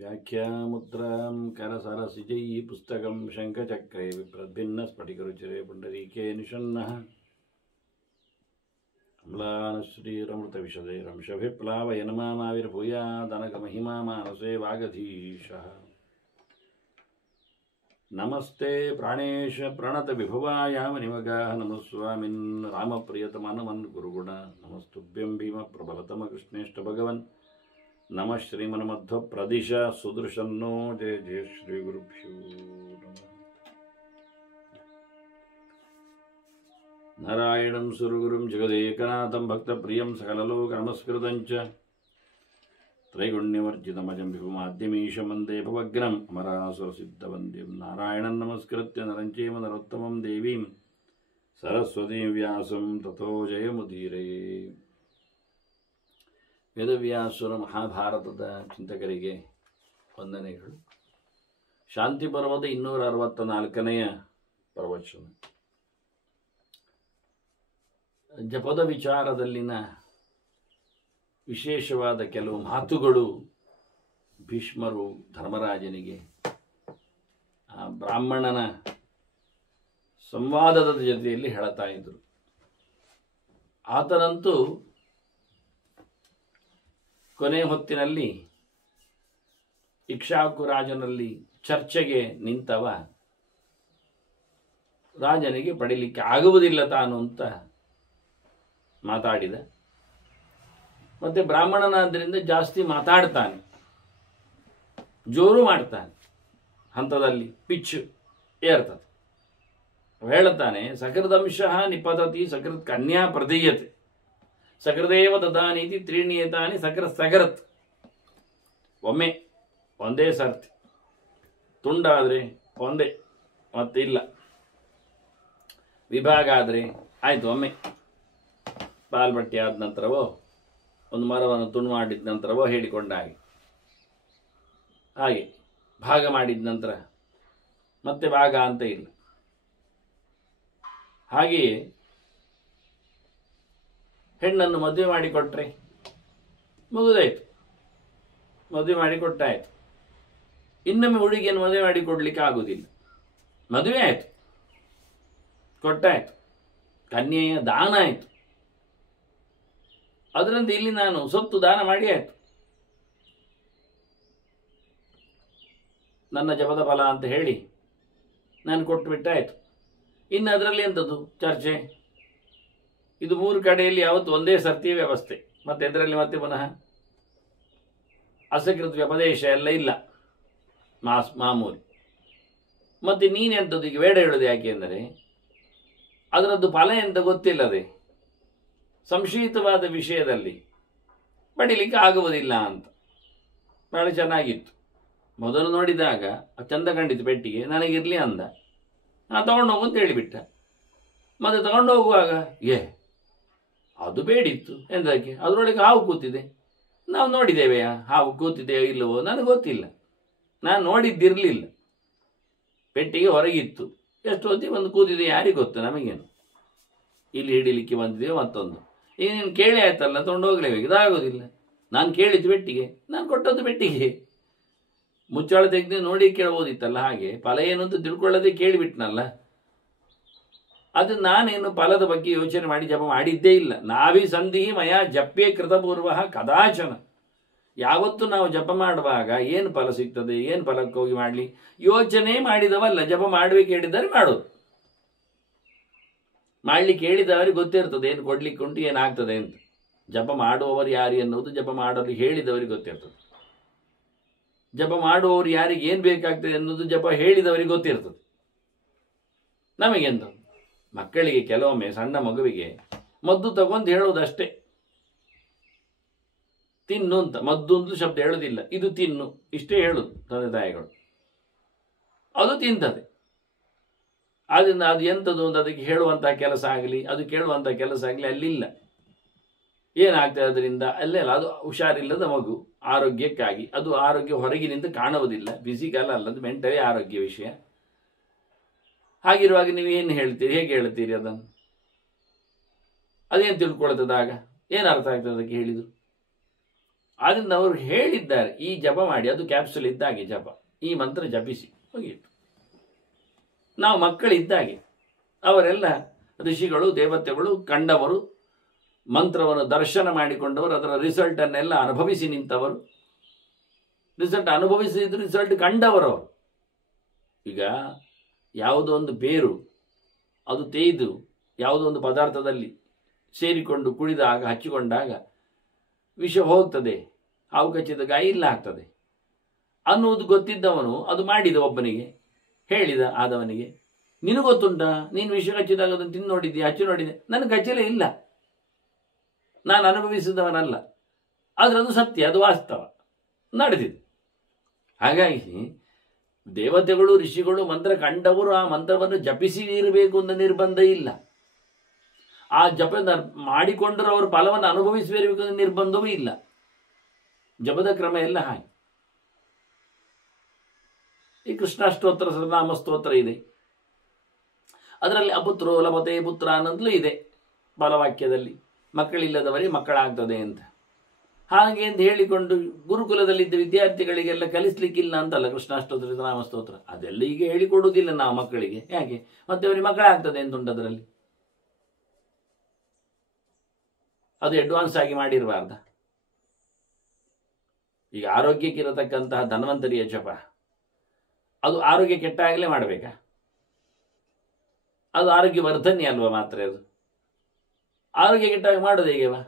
व्याख्यामुद्रां करसरसिजैः पुस्तकं शङ्खचक्रे विप्रद्भिन्नस्फटिकरुचिरे पुण्डरीके निषण्णः अम्लानश्रीरमृतविशदैरंशभिप्लावयनमाविर्भूयादनकमहिमा मानसे वागधीशः नमस्ते प्राणेश प्रणतविभवायामनिमगाः नमस्वामिन् रामप्रियतमनमन् गुरुगुण नमस्तुभ्यं भीमप्रबलतम कृष्णेष्ट भगवन् नमः श्रीमन्मध्व प्रदिश सुदर्शनो जय जय श्री गुरुभ्यो नमः। नारायणं सुरगुरुं जगदेकनाथं भक्तप्रियं सकललोकनमस्कृतं च त्रैगुण्यवर्जितमजं विभुमाद्यमीशं वन्दे भवग्नम् अमरासुरसिद्धवन्द्यं नारायणं नमस्कृत्य नरं चैव नरोत्तमं देवीं सरस्वतीं व्यासं ततो जयमुदीरये। ವೇದವ್ಯಾಸರ ಮಹಾಭಾರತದ ಚಿಂತಕರಿಗೆ ವಂದನೆಗಳು. ಶಾಂತಿ ಪರ್ವದ 264ನೆಯ ಪ್ರವಚನ. ಜಪದ ವಿಚಾರದಲ್ಲಿನ ವಿಶೇಷವಾದ ಕೆಲವು ಮಾತುಗಳು ಭೀಷ್ಮರು ಧರ್ಮರಾಜನಿಗೆ ಆ ಬ್ರಾಹ್ಮಣನ ಸಂವಾದದ ಜೊತೆಯಲ್ಲಿ ಹೇಳ್ತಾ ಇದ್ರು. ಆತನಂತೂ ಕೊನೆ ಹೊತ್ತಿನಲ್ಲಿ ಇಕ್ಷ್ವಾಕು ರಾಜನಲ್ಲಿ ಚರ್ಚೆಗೆ ನಿಂತವ ರಾಜನಿಗೆ ಪಡೀಲಿಕ್ಕೆ ಆಗುವುದಿಲ್ಲ ತಾನು ಅಂತ ಮಾತಾಡಿದ. ಮತ್ತೆ ಬ್ರಾಹ್ಮಣನಾದ್ರಿಂದ ಜಾಸ್ತಿ ಮಾತಾಡ್ತಾನೆ, ಜೋರು ಮಾಡ್ತಾನೆ, ಹಂತದಲ್ಲಿ ಪಿಚ್ಚು ಏರ್ತದೆ. ಹೇಳ್ತಾನೆ, ಸಕೃದಂಶ ನಿಪತತಿ ಸಕೃತ್ ಕನ್ಯಾ ಪ್ರದೀಯತೆ ಸಕೃದೇವ ದದಾನೀತಿ ತ್ರೀಣಿಯತಾನಿ ಸಕೃತ್. ಒಂದೇ ಸರ್ತಿ ತುಂಡಾದರೆ ಒಂದೇ, ಮತ್ತಿಲ್ಲ ವಿಭಾಗ ಆದರೆ ಆಯಿತು ಒಮ್ಮೆ. ಪಾಲ್ಬಟ್ಟಿ ಆದ ನಂತರವೋ ಒಂದು ಮರವನ್ನು ತುಂಡು ಮಾಡಿದ ನಂತರವೋ ಹೇಳಿಕೊಂಡ ಹಾಗೆ ಭಾಗ ಮಾಡಿದ ನಂತರ ಮತ್ತೆ ಭಾಗ ಅಂತ ಇಲ್ಲ. ಹಾಗೆಯೇ ಹೆಣ್ಣನ್ನು ಮದುವೆ ಮಾಡಿಕೊಟ್ರೆ ಮುಗಿದಾಯ್ತು, ಮದುವೆ ಮಾಡಿಕೊಟ್ಟಾಯ್ತು. ಇನ್ನೊಮ್ಮೆ ಹುಡುಗಿಯನ್ನು ಮದುವೆ ಮಾಡಿಕೊಡ್ಲಿಕ್ಕೆ ಆಗುವುದಿಲ್ಲ. ಮದುವೆ ಆಯಿತು, ಕೊಟ್ಟಾಯ್ತು, ಕನ್ಯೆಯ ದಾನ ಆಯಿತು. ಅದರಂತೆ ಇಲ್ಲಿ ನಾನು ಸೊತ್ತು ದಾನ ಮಾಡಿ ಆಯಿತು, ನನ್ನ ಜಪದ ಫಲ ಅಂತ ಹೇಳಿ ನಾನು ಕೊಟ್ಟು ಬಿಟ್ಟಾಯಿತು. ಇನ್ನು ಅದರಲ್ಲಿ ಎಂಥದ್ದು ಚರ್ಚೆ? ಇದು 3 ಕಡೆಯಲ್ಲಿ ಯಾವತ್ತು ಒಂದೇ ಸರ್ತಿ ವ್ಯವಸ್ಥೆ. ಮತ್ತೆ ಇದರಲ್ಲಿ ಮತ್ತೆ ಪುನಃ ಅಸಕೃತ ವ್ಯಪದೇಶ ಎಲ್ಲ ಇಲ್ಲ, ಮಾಮೂಲಿ. ಮತ್ತೆ ನೀನೆಂಥದ್ದು ಈಗ ಬೇಡ ಹೇಳೋದು ಯಾಕೆ ಅಂದರೆ ಅದರದ್ದು ಫಲ ಎಂತ ಗೊತ್ತಿಲ್ಲದೆ ಸಂಶಯಿತವಾದ ವಿಷಯದಲ್ಲಿ ಪಡಿಲಿಕ್ಕೆ ಆಗುವುದಿಲ್ಲ ಅಂತ. ಬಹಳ ಚೆನ್ನಾಗಿತ್ತು. ಮೊದಲು ನೋಡಿದಾಗ ಚಂದ ಕಂಡಿತು ಪೆಟ್ಟಿಗೆ, ನನಗಿರಲಿ ಅಂದ. ನಾನು ತಗೊಂಡು ಹೋಗು ಅಂತ ಹೇಳಿಬಿಟ್ಟ. ಮತ್ತೆ ತಗೊಂಡು ಹೋಗುವಾಗ ಅದು ಬೇಡಿತ್ತು ಎಂದಕ್ಕೆ, ಅದರೊಳಗೆ ಹಾವು ಕೂತಿದೆ. ನಾವು ನೋಡಿದ್ದೇವೆಯಾ ಹಾವು ಕೂತಿದೆಯೋ ಇಲ್ಲವೋ ನನಗೆ ಗೊತ್ತಿಲ್ಲ, ನಾನು ನೋಡಿದ್ದಿರಲಿಲ್ಲ. ಪೆಟ್ಟಿಗೆ ಹೊರಗಿತ್ತು, ಎಷ್ಟು ಹೊತ್ತಿ ಒಂದು ಕೂತಿದೆ ಯಾರಿಗೆ ಗೊತ್ತು, ನಮಗೇನು. ಇಲ್ಲಿ ಹಿಡಿಲಿಕ್ಕೆ ಬಂದಿದೆಯೋ ಮತ್ತೊಂದು. ಈಗ ನೀನು ಕೇಳಿ ಆಯ್ತಲ್ಲ, ತಗೊಂಡು ಹೋಗ್ಲೇಬೇಕು. ಇದಾಗೋದಿಲ್ಲ. ನಾನು ಕೇಳಿದ್ದು ಪೆಟ್ಟಿಗೆ, ನಾನು ಕೊಟ್ಟದ್ದು ಪೆಟ್ಟಿಗೆ. ಮುಚ್ಚಾಳ ತೆಗೆದು ನೋಡಿ ಕೇಳ್ಬೋದಿತ್ತಲ್ಲ. ಹಾಗೆ ಫಲ ಏನು ಅಂತ ತಿಳ್ಕೊಳ್ಳದೆ ಕೇಳಿಬಿಟ್ನಲ್ಲ. ಅದು ನಾನೇನು ಫಲದ ಬಗ್ಗೆ ಯೋಚನೆ ಮಾಡಿ ಜಪ ಮಾಡಿದ್ದೇ ಇಲ್ಲ. ನಾವಿ ಸಂಧಿ ಮಯ ಜಪ್ಯೇ ಕೃತಪೂರ್ವ ಕದಾಚನ. ಯಾವತ್ತು ನಾವು ಜಪ ಮಾಡುವಾಗ ಏನು ಫಲ ಸಿಗ್ತದೆ, ಏನು ಫಲಕ್ಕೆ ಹೋಗಿ ಮಾಡಲಿ ಯೋಚನೆ ಮಾಡಿದವಲ್ಲ. ಜಪ ಮಾಡಬೇಕು ಹೇಳಿದರೆ ಮಾಡೋದು. ಮಾಡ್ಲಿಕ್ಕೆ ಹೇಳಿದವರಿಗೆ ಗೊತ್ತಿರ್ತದೆ ಏನು ಕೊಡ್ಲಿಕ್ಕೆ ಉಂಟು, ಏನಾಗ್ತದೆ ಅಂತ. ಜಪ ಮಾಡುವವರು ಯಾರು ಎನ್ನುವುದು ಜಪ ಮಾಡಲು ಹೇಳಿದವರಿಗೆ ಗೊತ್ತಿರ್ತದೆ. ಜಪ ಮಾಡುವವರು ಯಾರಿಗೆ ಏನು ಬೇಕಾಗ್ತದೆ ಎನ್ನುವುದು ಜಪ ಹೇಳಿದವರಿಗೆ ಗೊತ್ತಿರ್ತದೆ. ನಮಗೆಂತ ಮಕ್ಕಳಿಗೆ ಕೆಲವೊಮ್ಮೆ ಸಣ್ಣ ಮಗುವಿಗೆ ಮದ್ದು ತಗೊಂಡು ಹೇಳೋದಷ್ಟೇ. ತಿನ್ನು ಅಂತ, ಮದ್ದು ಅಂತ ಶಬ್ದ ಹೇಳೋದಿಲ್ಲ, ಇದು ತಿನ್ನು ಇಷ್ಟೇ ಹೇಳೋದು ತಂದೆ ತಾಯಿಗಳು. ಅದು ತಿಂತದೆ. ಆದ್ದರಿಂದ ಅದು ಎಂಥದ್ದು ಅಂತ ಅದಕ್ಕೆ ಹೇಳುವಂತಹ ಕೆಲಸ ಆಗಲಿ, ಅದು ಕೇಳುವಂತಹ ಕೆಲಸ ಆಗಲಿ ಅಲ್ಲಿಲ್ಲ. ಏನಾಗ್ತದೆ ಅದರಿಂದ? ಅಲ್ಲೆಲ್ಲ ಅದು ಹುಷಾರಿಲ್ಲದ ಮಗು, ಆರೋಗ್ಯಕ್ಕಾಗಿ. ಅದು ಆರೋಗ್ಯ ಹೊರಗಿನಿಂದ ಕಾಣುವುದಿಲ್ಲ, ಫಿಸಿಕಲ್ ಅಲ್ಲದು ಮೆಂಟಲಿ ಆರೋಗ್ಯ ವಿಷಯ. ಹಾಗಿರುವಾಗ ನೀವು ಏನು ಹೇಳ್ತೀರಿ, ಹೇಗೆ ಹೇಳ್ತೀರಿ ಅದನ್ನು? ಅದೇನು ತಿಳ್ಕೊಳ್ತದಾಗ ಏನು ಅರ್ಥ ಆಗ್ತದೆ ಅದಕ್ಕೆ ಹೇಳಿದ್ರು? ಆದ್ದರಿಂದ ಅವರು ಹೇಳಿದ್ದಾರೆ ಈ ಜಪ ಮಾಡಿ, ಅದು ಕ್ಯಾಪ್ಸುಲ್ ಇದ್ದಾಗೆ ಜಪ, ಈ ಮಂತ್ರ ಜಪಿಸಿ, ಮುಗಿಯಿತು. ನಾವು ಮಕ್ಕಳಿದ್ದಾಗೆ ಅವರೆಲ್ಲ ಋಷಿಗಳು ದೇವತೆಗಳು ಕಂಡವರು, ಮಂತ್ರವನ್ನು ದರ್ಶನ ಮಾಡಿಕೊಂಡವರು, ಅದರ ರಿಸಲ್ಟನ್ನೆಲ್ಲ ಅನುಭವಿಸಿ ನಿಂತವರು, ರಿಸಲ್ಟ್ ಅನುಭವಿಸಿದ ರಿಸಲ್ಟ್ ಕಂಡವರವರು. ಈಗ ಯಾವುದೋ ಒಂದು ಬೇರು ಅದು ತೇಯ್ದು ಯಾವುದೋ ಒಂದು ಪದಾರ್ಥದಲ್ಲಿ ಸೇರಿಕೊಂಡು ಕುಡಿದಾಗ ಹಚ್ಚಿಕೊಂಡಾಗ ವಿಷ ಹೋಗ್ತದೆ, ಹಾವು ಕಚ್ಚಿದ ಗಾಯ ಇಲ್ಲ ಆಗ್ತದೆ ಅನ್ನುವುದು ಗೊತ್ತಿದ್ದವನು ಅದು ಮಾಡಿದ, ಒಬ್ಬನಿಗೆ ಹೇಳಿದ ಆದವನಿಗೆ, ನಿನಗೆ ಗೊತ್ತುಂಟಾ ನೀನು ವಿಷ ಕಚ್ಚಿದಾಗ ಅದನ್ನು ತಿಂದು ನೋಡಿದ್ದೆ, ಹಚ್ಚಿ ನೋಡಿದ್ದೆ, ನನಗೆ ಕಚ್ಚಲೇ ಇಲ್ಲ, ನಾನು ಅನುಭವಿಸಿದವನಲ್ಲ, ಆದರೆ ಅದು ಸತ್ಯ, ಅದು ವಾಸ್ತವ ನಡೆದಿದೆ. ಹಾಗಾಗಿ ದೇವತೆಗಳು ಋಷಿಗಳು ಮಂತ್ರ ಕಂಡವರು ಆ ಮಂತ್ರವನ್ನು ಜಪಿಸಿ ಇರಬೇಕು ಅಂತ ನಿರ್ಬಂಧ ಇಲ್ಲ. ಆ ಜಪ ಮಾಡಿಕೊಂಡರೂ ಅವರು ಫಲವನ್ನು ಅನುಭವಿಸಬೇಕು ಅಂತ ನಿರ್ಬಂಧವೂ ಇಲ್ಲ. ಜಪದ ಕ್ರಮ ಎಲ್ಲ ಹಾಗೆ. ಈ ಕೃಷ್ಣಾಷ್ಟೋತ್ತರ ಸರ್ವನಾಮ ಸ್ತೋತ್ರ ಇದೆ, ಅದರಲ್ಲಿ ಅಪುತ್ರೋ ಲಭತೆ ಪುತ್ರ ಅನ್ನೋದ್ಲೂ ಇದೆ ಫಲವಾಕ್ಯದಲ್ಲಿ, ಮಕ್ಕಳಿಲ್ಲದವರೇ ಮಕ್ಕಳಾಗ್ತದೆ ಅಂತ. ಹಾಗೆ ಅಂತ ಹೇಳಿಕೊಂಡು ಗುರುಕುಲದಲ್ಲಿದ್ದ ವಿದ್ಯಾರ್ಥಿಗಳಿಗೆಲ್ಲ ಕಲಿಸ್ಲಿಕ್ಕಿಲ್ಲ ಅಂತಲ್ಲ ಕೃಷ್ಣಾಷ್ಟೋತ್ತರ ನಾಮ ಸ್ತೋತ್ರ, ಅದೆಲ್ಲ ಈಗ ಹೇಳಿಕೊಡುವುದಿಲ್ಲ ನಾವು ಮಕ್ಕಳಿಗೆ. ಯಾಕೆ? ಮತ್ತೆ ಅವರಿಗೆ ಮಕ್ಕಳಾಗ್ತದೆ ಅಂತುಂಟು ಅದರಲ್ಲಿ. ಅದು ಅಡ್ವಾನ್ಸ್ ಆಗಿ ಮಾಡಿರಬಾರ್ದ? ಈಗ ಆರೋಗ್ಯಕ್ಕಿರತಕ್ಕಂತಹ ಧನ್ವಂತರಿಯ ಜಪ ಅದು ಆರೋಗ್ಯ ಕೆಟ್ಟಾಗಲೇ ಮಾಡಬೇಕಾ? ಅದು ಆರೋಗ್ಯ ವರ್ಧನೆ ಅಲ್ವಾ ಮಾತ್ರ? ಅದು ಆರೋಗ್ಯ ಕೆಟ್ಟಾಗ ಮಾಡೋದು ಹೇಗೆವಾ?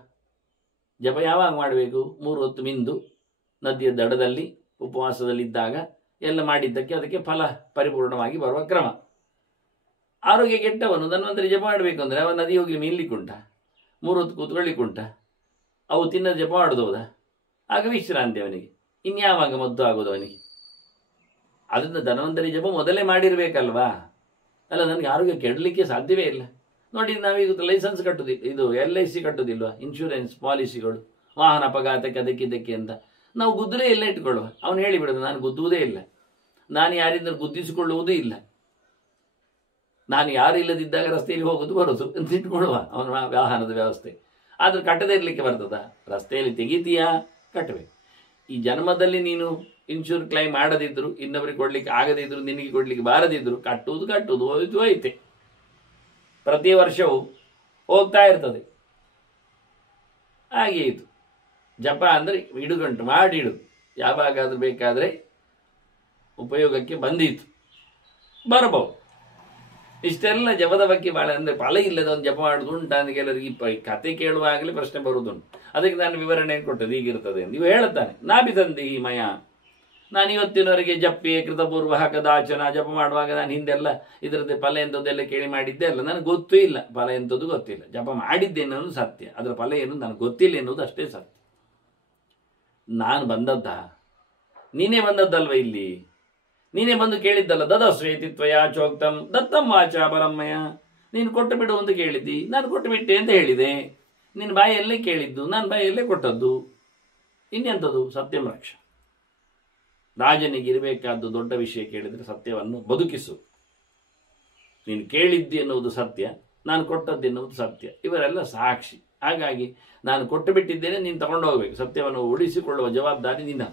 ಜಪ ಯಾವಾಗ ಮಾಡಬೇಕು? 3 ಹೊತ್ತು ಮಿಂದು ನದಿಯ ದಡದಲ್ಲಿ ಉಪವಾಸದಲ್ಲಿದ್ದಾಗ ಎಲ್ಲ ಮಾಡಿದ್ದಕ್ಕೆ ಅದಕ್ಕೆ ಫಲ ಪರಿಪೂರ್ಣವಾಗಿ ಬರುವ ಕ್ರಮ. ಆರೋಗ್ಯ ಕೆಟ್ಟವನು ಧನ್ವಂತರಿ ಜಪ ಮಾಡಬೇಕು ಅಂದರೆ ಅವನು ನದಿ ಹೋಗಿ ಮೀನ್ಲಿಕ್ಕುಂಟ, 3 ಹೊತ್ತು ಕೂತ್ಕೊಳ್ಳಿಕ್ಕುಂಟ, ಅವು ತಿನ್ನೋದು ಜಪ ಮಾಡೋದೌದಾ? ಆಗ ವಿಶ್ರಾಂತಿ ಅವನಿಗೆ, ಇನ್ಯಾವಾಗ ಮದ್ದು ಆಗೋದು ಅವನಿಗೆ? ಅದರಿಂದ ಧನ್ವಂತರಿ ಜಪ ಮೊದಲೇ ಮಾಡಿರಬೇಕಲ್ವಾ? ಅಲ್ಲ, ನನಗೆ ಆರೋಗ್ಯ ಕೆಡಲಿಕ್ಕೆ ಸಾಧ್ಯವೇ ಇಲ್ಲ. ನೋಡಿ, ನಾವೀಗ ಲೈಸೆನ್ಸ್ ಕಟ್ಟುದಿಲ್ಲ, ಇದು LIC ಕಟ್ಟುದಿಲ್ವಾ, ಇನ್ಶೂರೆನ್ಸ್ ಪಾಲಿಸಿಗಳು, ವಾಹನ ಅಪಘಾತಕ್ಕೆ ಅದಕ್ಕಿದ್ದಕ್ಕೆ ಅಂತ. ನಾವು ಗುದ್ದರೆ ಎಲ್ಲ ಇಟ್ಕೊಳ್ಳುವ. ಅವನು ಹೇಳಿಬಿಡೋದು, ನಾನು ಗುದ್ದುವುದೇ ಇಲ್ಲ, ನಾನು ಯಾರಿಂದ ಗುದ್ದಿಸಿಕೊಳ್ಳುವುದೂ ಇಲ್ಲ, ನಾನು ಯಾರು ಇಲ್ಲದಿದ್ದಾಗ ರಸ್ತೆಯಲ್ಲಿ ಹೋಗೋದು ಬರೋದು ಅಂತ ಇಟ್ಕೊಳ್ಳುವ ಅವನ ವಾಹನದ ವ್ಯವಸ್ಥೆ. ಆದ್ರೆ ಕಟ್ಟದೇ ಇರಲಿಕ್ಕೆ ಬರ್ತದ? ರಸ್ತೆಯಲ್ಲಿ ತೆಗಿತೀಯಾ? ಕಟ್ಟಬೇಕು. ಈ ಜನ್ಮದಲ್ಲಿ ನೀನು ಇನ್ಶೂರ್ ಕ್ಲೈಮ್ ಮಾಡದಿದ್ರು, ಇನ್ನೊಬ್ಬರಿಗೆ ಕೊಡ್ಲಿಕ್ಕೆ ಆಗದಿದ್ರು, ನಿನಗೆ ಕೊಡ್ಲಿಕ್ಕೆ ಬಾರದಿದ್ರು, ಕಟ್ಟುವುದು ಹೋಯ್ತೆ. ಪ್ರತಿ ವರ್ಷವೂ ಹೋಗ್ತಾ ಇರ್ತದೆ. ಹಾಗೆ ಇದು ಜಪ ಅಂದರೆ ಇಡುಗಂಟು ಮಾಡಿಡು, ಯಾವಾಗಾದ್ರೂ ಬೇಕಾದರೆ ಉಪಯೋಗಕ್ಕೆ ಬಂದಿತ್ತು ಬರಬಹುದು. ಇಷ್ಟೆಲ್ಲ ಜಪದ ಬಗ್ಗೆ ಭಾಳ ಅಂದರೆ ಫಲ ಇಲ್ಲದ ಒಂದು ಜಪ ಮಾಡೋದು ಉಂಟು ಅಂತ ಕೆಲವರಿಗೆ ಈ ಕತೆ ಕೇಳುವಾಗಲೇ ಪ್ರಶ್ನೆ ಬರುವುದುಂಟು. ಅದಕ್ಕೆ ನಾನು ವಿವರಣೆ ಕೊಟ್ಟದ್ದು ಹೀಗಿರ್ತದೆ ಅಂತ. ಇವು ಹೇಳುತ್ತಾನೆ, ನಾಭಿ ತಂದಿ ಮಯ, ನಾನು ಇವತ್ತಿನವರೆಗೆ ಜಪ್ಪೆ ಕೃತಪೂರ್ವ ಕದಾಚನ ಜಪ ಮಾಡುವಾಗ ನಾನು ಹಿಂದೆಲ್ಲ ಇದರದ್ದು ಫಲ ಎಂಥದ್ದೆಲ್ಲ ಕೇಳಿ ಮಾಡಿದ್ದೆ ಅಲ್ಲ, ನನಗೆ ಗೊತ್ತೂ ಇಲ್ಲ, ಫಲ ಎಂಥದ್ದು ಗೊತ್ತಿಲ್ಲ. ಜಪ ಮಾಡಿದ್ದೆ ಅನ್ನೋದು ಸತ್ಯ, ಅದರ ಫಲ ಏನು ನನಗೆ ಗೊತ್ತಿಲ್ಲ ಎನ್ನುವುದು ಅಷ್ಟೇ ಸತ್ಯ. ನಾನು ಬಂದದ್ದ, ನೀನೇ ಬಂದದ್ದಲ್ವ ಇಲ್ಲಿ, ನೀನೇ ಬಂದು ಕೇಳಿದ್ದಲ್ಲ. ದದಸ್ವೇತಿತ್ವಯ ಚೋಕ್ತಂ ದತ್ತಂ ವಾಚ ಪರಮ್ಮಯ, ನೀನು ಕೊಟ್ಟು ಬಿಡು ಅಂತ ಕೇಳಿದ್ದಿ, ನಾನು ಕೊಟ್ಟು ಬಿಟ್ಟೆ ಅಂತ ಹೇಳಿದೆ. ನಿನ್ನ ಬಾಯಲ್ಲೇ ಕೇಳಿದ್ದು, ನಾನು ಬಾಯಲ್ಲೇ ಕೊಟ್ಟದ್ದು. ಇನ್ನೆಂಥದ್ದು? ಸತ್ಯಂ ರಕ್ಷ. ರಾಜನಿಗೆ ಇರಬೇಕಾದ್ದು ದೊಡ್ಡ ವಿಷಯ ಕೇಳಿದರೆ ಸತ್ಯವನ್ನು ಬದುಕಿಸು. ನೀನು ಕೇಳಿದ್ದಿ ಎನ್ನುವುದು ಸತ್ಯ, ನಾನು ಕೊಟ್ಟದ್ದು ಎನ್ನುವುದು ಸತ್ಯ, ಇವರೆಲ್ಲ ಸಾಕ್ಷಿ. ಹಾಗಾಗಿ ನಾನು ಕೊಟ್ಟು ಬಿಟ್ಟಿದ್ದೇನೆ, ನೀನು ತಗೊಂಡು ಹೋಗ್ಬೇಕು. ಸತ್ಯವನ್ನು ಉಳಿಸಿಕೊಳ್ಳುವ ಜವಾಬ್ದಾರಿ ನಿನ್ನ.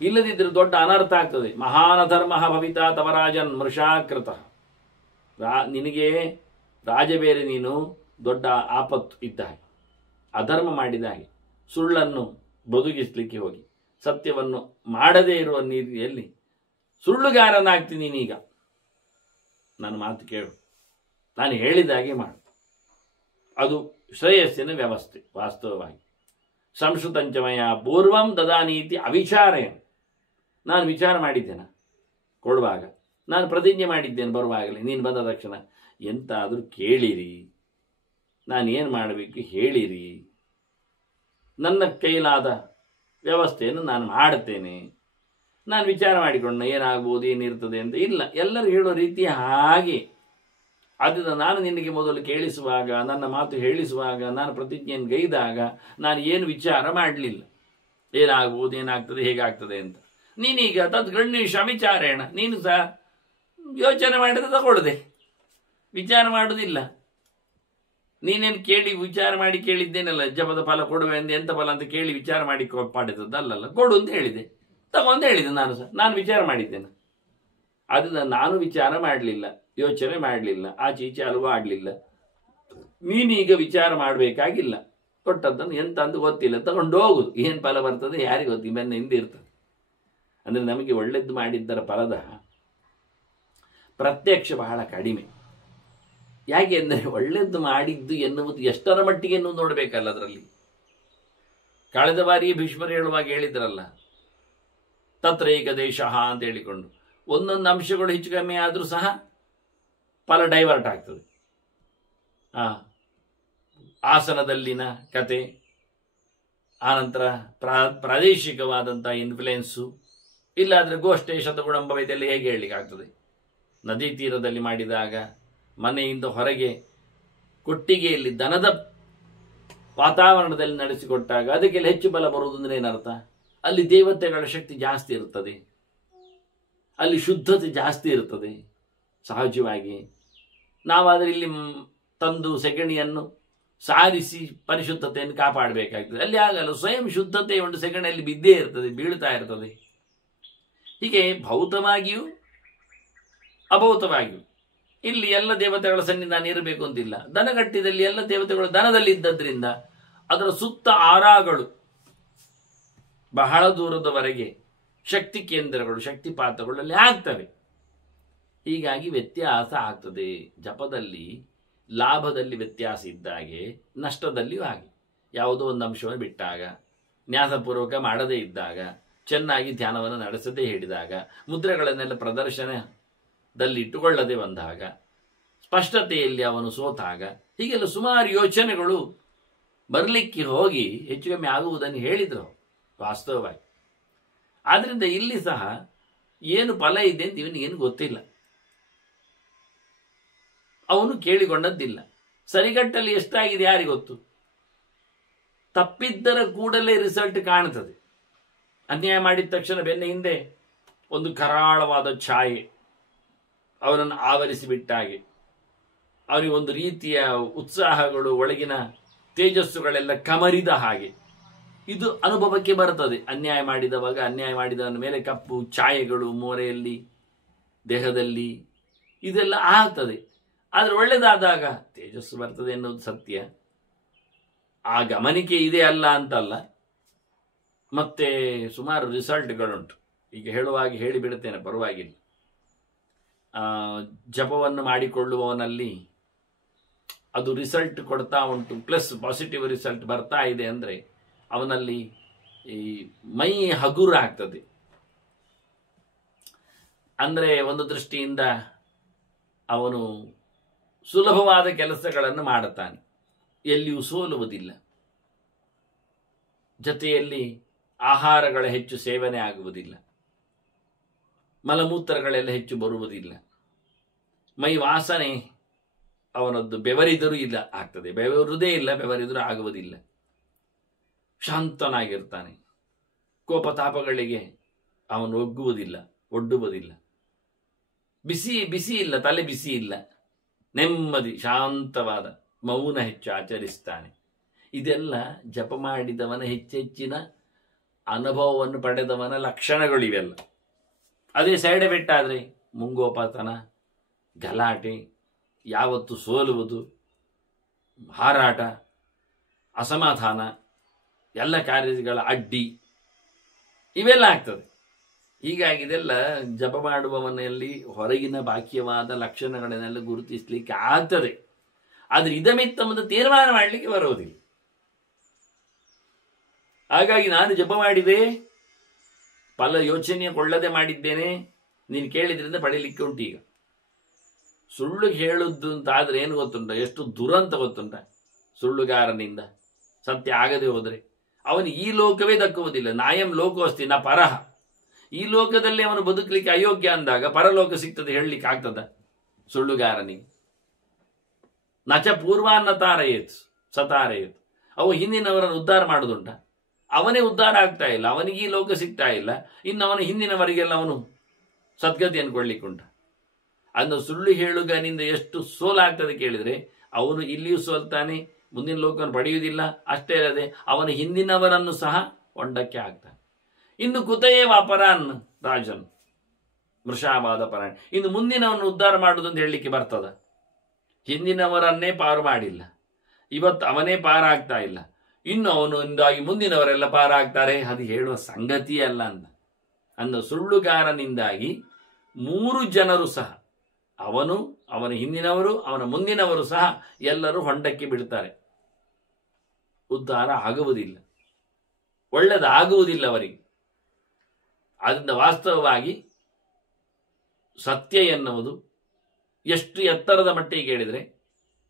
ಇಲ್ಲದಿದ್ದರೆ ದೊಡ್ಡ ಅನರ್ಥ ಆಗ್ತದೆ. ಮಹಾನಧರ್ಮ ಭವಿತಾ ತವರಾಜನ್ ಮೃಷಾಕೃತ. ನಿನಗೆ ರಾಜ ಬೇರೆ, ನೀನು ದೊಡ್ಡ ಆಪತ್ತು ಇದ್ದ ಹಾಗೆ, ಅಧರ್ಮ ಮಾಡಿದ ಹಾಗೆ, ಸುಳ್ಳನ್ನು ಬದುಕಿಸ್ಲಿಕ್ಕೆ ಹೋಗಿ ಸತ್ಯವನ್ನು ಮಾಡದೇ ಇರುವ ನೀತಿಯಲ್ಲಿ ಸುಳ್ಳುಗಾರನಾಗ್ತೀನಿ ನೀನೀಗ. ನನ್ನ ಮಾತು ಕೇಳು, ನಾನು ಹೇಳಿದಾಗೆ ಮಾಡು, ಅದು ಶ್ರೇಯಸ್ಸಿನ ವ್ಯವಸ್ಥೆ. ವಾಸ್ತವವಾಗಿ ಸಂಸ್ಕೃತಂಚಮಯ ಪೂರ್ವಂ ದದಾನೀತಿ ಅವಿಚಾರಯ, ನಾನು ವಿಚಾರ ಮಾಡಿದ್ದೇನೆ ಕೊಡುವಾಗ, ನಾನು ಪ್ರತಿಜ್ಞೆ ಮಾಡಿದ್ದೇನೆ ಬರುವಾಗಲೇ, ನೀನು ಬಂದ ತಕ್ಷಣ ಎಂತಾದರೂ ಕೇಳಿರಿ, ನಾನು ಏನು ಮಾಡಬೇಕು ಹೇಳಿರಿ, ನನ್ನ ಕೈಲಾದ ವ್ಯವಸ್ಥೆಯನ್ನು ನಾನು ಮಾಡುತ್ತೇನೆ. ನಾನು ವಿಚಾರ ಮಾಡಿಕೊಂಡು ಏನಾಗ್ಬೋದು, ಏನಿರ್ತದೆ ಅಂತ ಇಲ್ಲ, ಎಲ್ಲರೂ ಹೇಳೋ ರೀತಿ ಹಾಗೆ. ಆದ್ದರಿಂದ ನಾನು ನಿನಗೆ ಮೊದಲು ಕೇಳಿಸುವಾಗ, ನನ್ನ ಮಾತು ಹೇಳಿಸುವಾಗ, ನಾನು ಪ್ರತಿಜ್ಞೆಯನ್ನು ಗೈದಾಗ ನಾನು ಏನು ವಿಚಾರ ಮಾಡಲಿಲ್ಲ, ಏನಾಗ್ಬೋದು, ಏನಾಗ್ತದೆ, ಹೇಗಾಗ್ತದೆ ಅಂತ. ನೀನೀಗ ತದ್ಗಣ್ಯೇಶ ವಿಚಾರೇಣ, ನೀನು ಸಹ ಯೋಚನೆ ಮಾಡಿದ್ರೆ ತಗೊಳ್ಳದೆ, ವಿಚಾರ ಮಾಡೋದಿಲ್ಲ. ನೀನೇನು ಕೇಳಿ ವಿಚಾರ ಮಾಡಿ ಕೇಳಿದ್ದೇನಲ್ಲ, ಜಪದ ಫಲ ಕೊಡುವೆ ಎಂದು ಎಂಥ ಫಲ ಅಂತ ಕೇಳಿ ವಿಚಾರ ಮಾಡಿ ಮಾಡಿದ್ದದ್ದು ಅಲ್ಲಲ್ಲ, ಕೊಡು ಅಂತ ಹೇಳಿದೆ, ತಗೊಂಡು ಹೇಳಿದೆ. ನಾನು ವಿಚಾರ ಮಾಡಿದ್ದೇನೆ. ಅದನ್ನ ನಾನು ವಿಚಾರ ಮಾಡಲಿಲ್ಲ, ಯೋಚನೆ ಮಾಡಲಿಲ್ಲ, ಆಚೆ ಈಚೆ ಅರಿವು ಆಗಲಿಲ್ಲ. ನೀನೀಗ ವಿಚಾರ ಮಾಡಬೇಕಾಗಿಲ್ಲ. ಕೊಟ್ಟದ್ದನ್ನು ಎಂತ ಅಂತ ಗೊತ್ತಿಲ್ಲ, ತಗೊಂಡು ಹೋಗುದು. ಏನು ಫಲ ಬರ್ತದೆ ಯಾರಿಗೆ ಗೊತ್ತಿ, ಬೆನ್ನ ಹಿಂದೆ ಇರ್ತದೆ. ಅಂದರೆ ನಮಗೆ ಒಳ್ಳೆದ್ದು ಮಾಡಿದ್ದರ ಫಲದ ಪ್ರತ್ಯಕ್ಷ ಬಹಳ ಕಡಿಮೆ. ಯಾಕೆ ಅಂದರೆ ಒಳ್ಳೆದ್ದು ಮಾಡಿದ್ದು ಎನ್ನುವುದು ಎಷ್ಟರ ಮಟ್ಟಿಗೆ ಎನ್ನುವುದು ನೋಡಬೇಕಲ್ಲ. ಅದರಲ್ಲಿ ಕಳೆದ ಬಾರಿ ಭೀಷ್ಮರು ಹೇಳುವಾಗ ಹೇಳಿದ್ರಲ್ಲ, ತತ್ರೈಕ ದೇಶ ಅಂತ ಹೇಳಿಕೊಂಡು ಒಂದೊಂದು ಅಂಶಗಳು ಹೆಚ್ಚು ಕಮ್ಮಿ ಆದರೂ ಸಹ ಫಲ ಡೈವರ್ಟ್ ಆಗ್ತದೆ. ಆಸನದಲ್ಲಿನ ಕತೆ, ಆನಂತರ ಪ್ರಾದೇಶಿಕವಾದಂಥ ಇನ್ಫ್ಲುಯೆನ್ಸು, ಇಲ್ಲಾದರೆ ಗೋಷ್ಠೆ ಶತಗುಣಂಬ ಇದೆಲ್ಲ ಹೇಗೆ ಹೇಳಲಿಕ್ಕೆ ಆಗ್ತದೆ. ನದಿ ತೀರದಲ್ಲಿ ಮಾಡಿದಾಗ, ಮನೆಯಿಂದ ಹೊರಗೆ ಕೊಟ್ಟಿಗೆಯಲ್ಲಿ ದನದ ವಾತಾವರಣದಲ್ಲಿ ನಡೆಸಿಕೊಟ್ಟಾಗ ಅದಕ್ಕೆಲ್ಲ ಹೆಚ್ಚು ಬಲ ಬರುವುದು ಅಂದರೆ ಏನರ್ಥ? ಅಲ್ಲಿ ದೇವತೆಗಳ ಶಕ್ತಿ ಜಾಸ್ತಿ ಇರ್ತದೆ, ಅಲ್ಲಿ ಶುದ್ಧತೆ ಜಾಸ್ತಿ ಇರ್ತದೆ. ಸಹಜವಾಗಿ ನಾವಾದರೆ ಇಲ್ಲಿ ತಂದು ಸೆಗಣಿಯನ್ನು ಸಾರಿಸಿ ಪರಿಶುದ್ಧತೆಯನ್ನು ಕಾಪಾಡಬೇಕಾಗ್ತದೆ. ಅಲ್ಲಿ ಆಗಲ್ಲ, ಸ್ವಯಂ ಶುದ್ಧತೆ ಒಂದು ಸೆಗಣಿಯಲ್ಲಿ ಬಿದ್ದೇ ಇರ್ತದೆ, ಬೀಳ್ತಾ ಇರ್ತದೆ. ಹೀಗೆ ಭೌತವಾಗಿಯೂ ಅಭೌತವಾಗಿಯೂ ಇಲ್ಲಿ ಎಲ್ಲ ದೇವತೆಗಳ ಸನ್ನಿಧಾನ ಇರಬೇಕು ಅಂತಿಲ್ಲ. ದನಗಟ್ಟಿದಲ್ಲಿ ಎಲ್ಲ ದೇವತೆಗಳು ದನದಲ್ಲಿ ಇದ್ದದ್ರಿಂದ ಅದರ ಸುತ್ತ ಆರಾಗಳು ಬಹಳ ದೂರದವರೆಗೆ ಶಕ್ತಿ ಕೇಂದ್ರಗಳು, ಶಕ್ತಿಪಾತಗಳಲ್ಲಿ ಆಗ್ತವೆ. ಹೀಗಾಗಿ ವ್ಯತ್ಯಾಸ ಆಗ್ತದೆ. ಜಪದಲ್ಲಿ ಲಾಭದಲ್ಲಿ ವ್ಯತ್ಯಾಸ ಇದ್ದಾಗೆ ನಷ್ಟದಲ್ಲಿಯೂ ಹಾಗೆ. ಯಾವುದೋ ಒಂದು ಅಂಶವನ್ನು ಬಿಟ್ಟಾಗ, ನ್ಯಾಸಪೂರ್ವಕ ಮಾಡದೇ ಇದ್ದಾಗ, ಚೆನ್ನಾಗಿ ಧ್ಯಾನವನ್ನು ನಡೆಸದೇ ಹೇಳಿದಾಗ, ಮುದ್ರೆಗಳನ್ನೆಲ್ಲ ಪ್ರದರ್ಶನದಲ್ಲಿ ಇಟ್ಟುಕೊಳ್ಳದೆ ಬಂದಾಗ, ಸ್ಪಷ್ಟತೆಯಲ್ಲಿ ಅವನು ಸೋತಾಗ, ಹೀಗೆಲ್ಲ ಸುಮಾರು ಯೋಚನೆಗಳು ಬರಲಿಕ್ಕೆ ಹೋಗಿ ಹೆಚ್ಚು ಕಮ್ಮಿ ಆಗುವುದನ್ನು ಹೇಳಿದರು ವಾಸ್ತವವಾಗಿ. ಆದ್ದರಿಂದ ಇಲ್ಲಿ ಸಹ ಏನು ಫಲ ಇದೆ ಅಂತ ಇವನಿಗೇನು ಗೊತ್ತಿಲ್ಲ, ಅವನು ಕೇಳಿಕೊಂಡದ್ದಿಲ್ಲ. ಸರಿಗಟ್ಟಲ್ಲಿ ಎಷ್ಟಾಗಿದೆ ಯಾರಿಗೆ ಗೊತ್ತು? ತಪ್ಪಿದ್ದರ ಕೂಡಲೇ ರಿಸಲ್ಟ್ ಕಾಣುತ್ತದೆ. ಅನ್ಯಾಯ ಮಾಡಿದ ತಕ್ಷಣ ಬೆನ್ನ ಹಿಂದೆ ಒಂದು ಕರಾಳವಾದ ಛಾಯೆ ಅವನನ್ನು ಆವರಿಸಿಬಿಟ್ಟಾಗೆ, ಅವನಿಗೆ ಒಂದು ರೀತಿಯ ಉತ್ಸಾಹಗಳು, ಒಳಗಿನ ತೇಜಸ್ಸುಗಳೆಲ್ಲ ಕಮರಿದ ಹಾಗೆ ಇದು ಅನುಭವಕ್ಕೆ ಬರ್ತದೆ. ಅನ್ಯಾಯ ಮಾಡಿದವಾಗ, ಅನ್ಯಾಯ ಮಾಡಿದವನ ಮೇಲೆ ಕಪ್ಪು ಛಾಯೆಗಳು ಮೋರೆಯಲ್ಲಿ, ದೇಹದಲ್ಲಿ ಇದೆಲ್ಲ ಆಗ್ತದೆ. ಆದರೆ ಒಳ್ಳೆದಾದಾಗ ತೇಜಸ್ಸು ಬರ್ತದೆ ಎನ್ನುವುದು ಸತ್ಯ. ಆ ಗಮನಿಕೆ ಇದೆ ಅಲ್ಲ ಅಂತಲ್ಲ. ಮತ್ತೆ ಸುಮಾರು ರಿಸಲ್ಟ್ಗಳುಂಟು. ಈಗ ಹೇಳುವಾಗಿ ಹೇಳಿಬಿಡುತ್ತೇನೆ, ಪರವಾಗಿಲ್ಲ. ಜಪವನ್ನು ಮಾಡಿಕೊಳ್ಳುವವನಲ್ಲಿ ಅದು ರಿಸಲ್ಟ್ ಕೊಡ್ತಾ ಉಂಟು, ಪ್ಲಸ್ ಪಾಸಿಟಿವ್ ರಿಸಲ್ಟ್ ಬರ್ತಾ ಇದೆ ಅಂದರೆ ಅವನಲ್ಲಿ ಈ ಮೈ ಹಗುರ ಆಗ್ತದೆ. ಅಂದರೆ ಒಂದು ದೃಷ್ಟಿಯಿಂದ ಅವನು ಸುಲಭವಾದ ಕೆಲಸಗಳನ್ನು ಮಾಡುತ್ತಾನೆ, ಎಲ್ಲಿಯೂ ಸೋಲುವುದಿಲ್ಲ. ಜೊತೆಯಲ್ಲಿ ಆಹಾರಗಳ ಹೆಚ್ಚು ಸೇವನೆ ಆಗುವುದಿಲ್ಲ, ಮಲಮೂತ್ರಗಳೆಲ್ಲ ಹೆಚ್ಚು ಬರುವುದಿಲ್ಲ, ಮೈ ವಾಸನೆ ಅವನದ್ದು ಬೆವರಿದರೂ ಇಲ್ಲ ಆಗ್ತದೆ, ಬೆವರುವುದೇ ಇಲ್ಲ, ಬೆವರಿದರೂ ಆಗುವುದಿಲ್ಲ. ಶಾಂತನಾಗಿರ್ತಾನೆ. ಕೋಪತಾಪಗಳಿಗೆ ಅವನು ಒಡ್ಡುವುದಿಲ್ಲ. ಬಿಸಿ ಇಲ್ಲ, ತಲೆ ಬಿಸಿ ಇಲ್ಲ, ನೆಮ್ಮದಿ ಶಾಂತವಾದ ಮೌನ ಹೆಚ್ಚು ಆಚರಿಸ್ತಾನೆ. ಇದೆಲ್ಲ ಜಪ ಮಾಡಿದವನ ಹೆಚ್ಚೆಚ್ಚಿನ ಅನುಭವವನ್ನು ಪಡೆದವನ ಲಕ್ಷಣಗಳಿವೆಲ್ಲ. ಅದೇ ಸೈಡ್ ಎಫೆಕ್ಟ್ ಆದರೆ ಮುಂಗೋಪಾತನ, ಗಲಾಟೆ, ಯಾವತ್ತು ಸೋಲುವುದು, ಹಾರಾಟ, ಅಸಮಾಧಾನ, ಎಲ್ಲ ಕಾರ್ಯಗಳ ಅಡ್ಡಿ, ಇವೆಲ್ಲ ಆಗ್ತದೆ. ಹೀಗಾಗಿ ಇದೆಲ್ಲ ಜಪ ಮಾಡುವವನಲ್ಲಿ ಹೊರಗಿನ ಬಾಕ್ಯವಾದ ಲಕ್ಷಣಗಳನ್ನೆಲ್ಲ ಗುರುತಿಸಲಿಕ್ಕೆ ಆಗ್ತದೆ. ಆದರೆ ಇದಮಿತ್ತಮದ ತೀರ್ಮಾನ ಮಾಡಲಿಕ್ಕೆ ಬರುವುದಿಲ್ಲ. ಹಾಗಾಗಿ ನಾನು ಜಪ ಮಾಡಿದೆ, ಫಲ ಯೋಚನೆಯ ಕೊಳ್ಳದೆ ಮಾಡಿದ್ದೇನೆ, ನೀನು ಕೇಳಿದ್ರಿಂದ ಪಡೀಲಿಕ್ಕೆ ಉಂಟು. ಈಗ ಸುಳ್ಳು ಹೇಳುವುದು ಅಂತ ಆದರೆ ಏನು ಗೊತ್ತುಂಟ, ಎಷ್ಟು ದುರಂತ ಗೊತ್ತುಂಟ ಸುಳ್ಳುಗಾರನಿಂದ. ಸತ್ಯ ಆಗದೆ ಹೋದರೆ ಅವನು ಈ ಲೋಕವೇ ದಕ್ಕುವುದಿಲ್ಲ. ನಾಯಂ ಲೋಕೋಸ್ತಿ ನ ಪರಹ. ಈ ಲೋಕದಲ್ಲಿ ಅವನು ಬದುಕಲಿಕ್ಕೆ ಅಯೋಗ್ಯ ಅಂದಾಗ ಪರಲೋಕ ಸಿಗ್ತದೆ ಹೇಳಲಿಕ್ಕೆ ಆಗ್ತದ ಸುಳ್ಳುಗಾರನಿಗೆ? ನಚ ಪೂರ್ವಾನ್ನ ತಾರಯೇತ್ ಸತಾರಯೇತ್. ಅವು ಹಿಂದಿನವರನ್ನು ಉದ್ಧಾರ ಮಾಡುದುಂಟ? ಅವನೇ ಉದ್ಧಾರ ಆಗ್ತಾ ಇಲ್ಲ, ಅವನಿಗೆ ಈ ಲೋಕ ಸಿಗ್ತಾ ಇಲ್ಲ, ಇನ್ನು ಅವನ ಹಿಂದಿನವರಿಗೆಲ್ಲ ಅವನು ಸದ್ಗತಿಯನ್ನು ಕೊಡ್ಲಿಕ್ಕುಂಟ. ಅದನ್ನು ಸುಳ್ಳು ಹೇಳುಗನಿಂದ ಎಷ್ಟು ಸೋಲಾಗ್ತದೆ ಕೇಳಿದರೆ ಅವನು ಇಲ್ಲಿಯೂ ಸೋಲ್ತಾನೆ, ಮುಂದಿನ ಲೋಕವನ್ನು ಪಡೆಯುವುದಿಲ್ಲ. ಅಷ್ಟೇ ಅಲ್ಲದೆ ಅವನ ಹಿಂದಿನವರನ್ನು ಸಹ ಹೊಂಡಕ್ಕೆ ಹಾಕ್ತಾನೆ. ಇನ್ನು ಕುತಯೇ ವಾಪರಾನ್ ರಾಜನ್ ಮೃಷಾವಾದ ಪರಾಯಣ. ಇನ್ನು ಮುಂದಿನವನ್ನು ಉದ್ಧಾರ ಮಾಡುವುದು ಅಂತ ಹೇಳಲಿಕ್ಕೆ ಬರ್ತದ? ಹಿಂದಿನವರನ್ನೇ ಪಾರು ಮಾಡಿಲ್ಲ, ಇವತ್ತು ಅವನೇ ಪಾರಾಗ್ತಾ ಇಲ್ಲ, ಇನ್ನು ಅವನು ಒಂದಾಗಿ ಮುಂದಿನವರೆಲ್ಲ ಪಾರಾಗ್ತಾರೆ, ಅದು ಹೇಳುವ ಸಂಗತಿಯೇ ಅಲ್ಲ ಅಂದ ಸುಳ್ಳುಗಾರನಿಂದಾಗಿ 3 ಜನರು ಸಹ, ಅವನು, ಅವನ ಹಿಂದಿನವರು, ಅವನ ಮುಂದಿನವರು ಸಹ ಎಲ್ಲರೂ ಹೊಂಡಕ್ಕೆ ಬಿಡ್ತಾರೆ. ಉದ್ಧಾರ ಆಗುವುದಿಲ್ಲ, ಒಳ್ಳೆಯದಾಗುವುದಿಲ್ಲ ಅವರಿಗೆ. ಆದ್ದರಿಂದ ವಾಸ್ತವವಾಗಿ ಸತ್ಯ ಎನ್ನುವುದು ಎಷ್ಟು ಎತ್ತರದ ಮಟ್ಟಿಗೆ ಹೇಳಿದರೆ,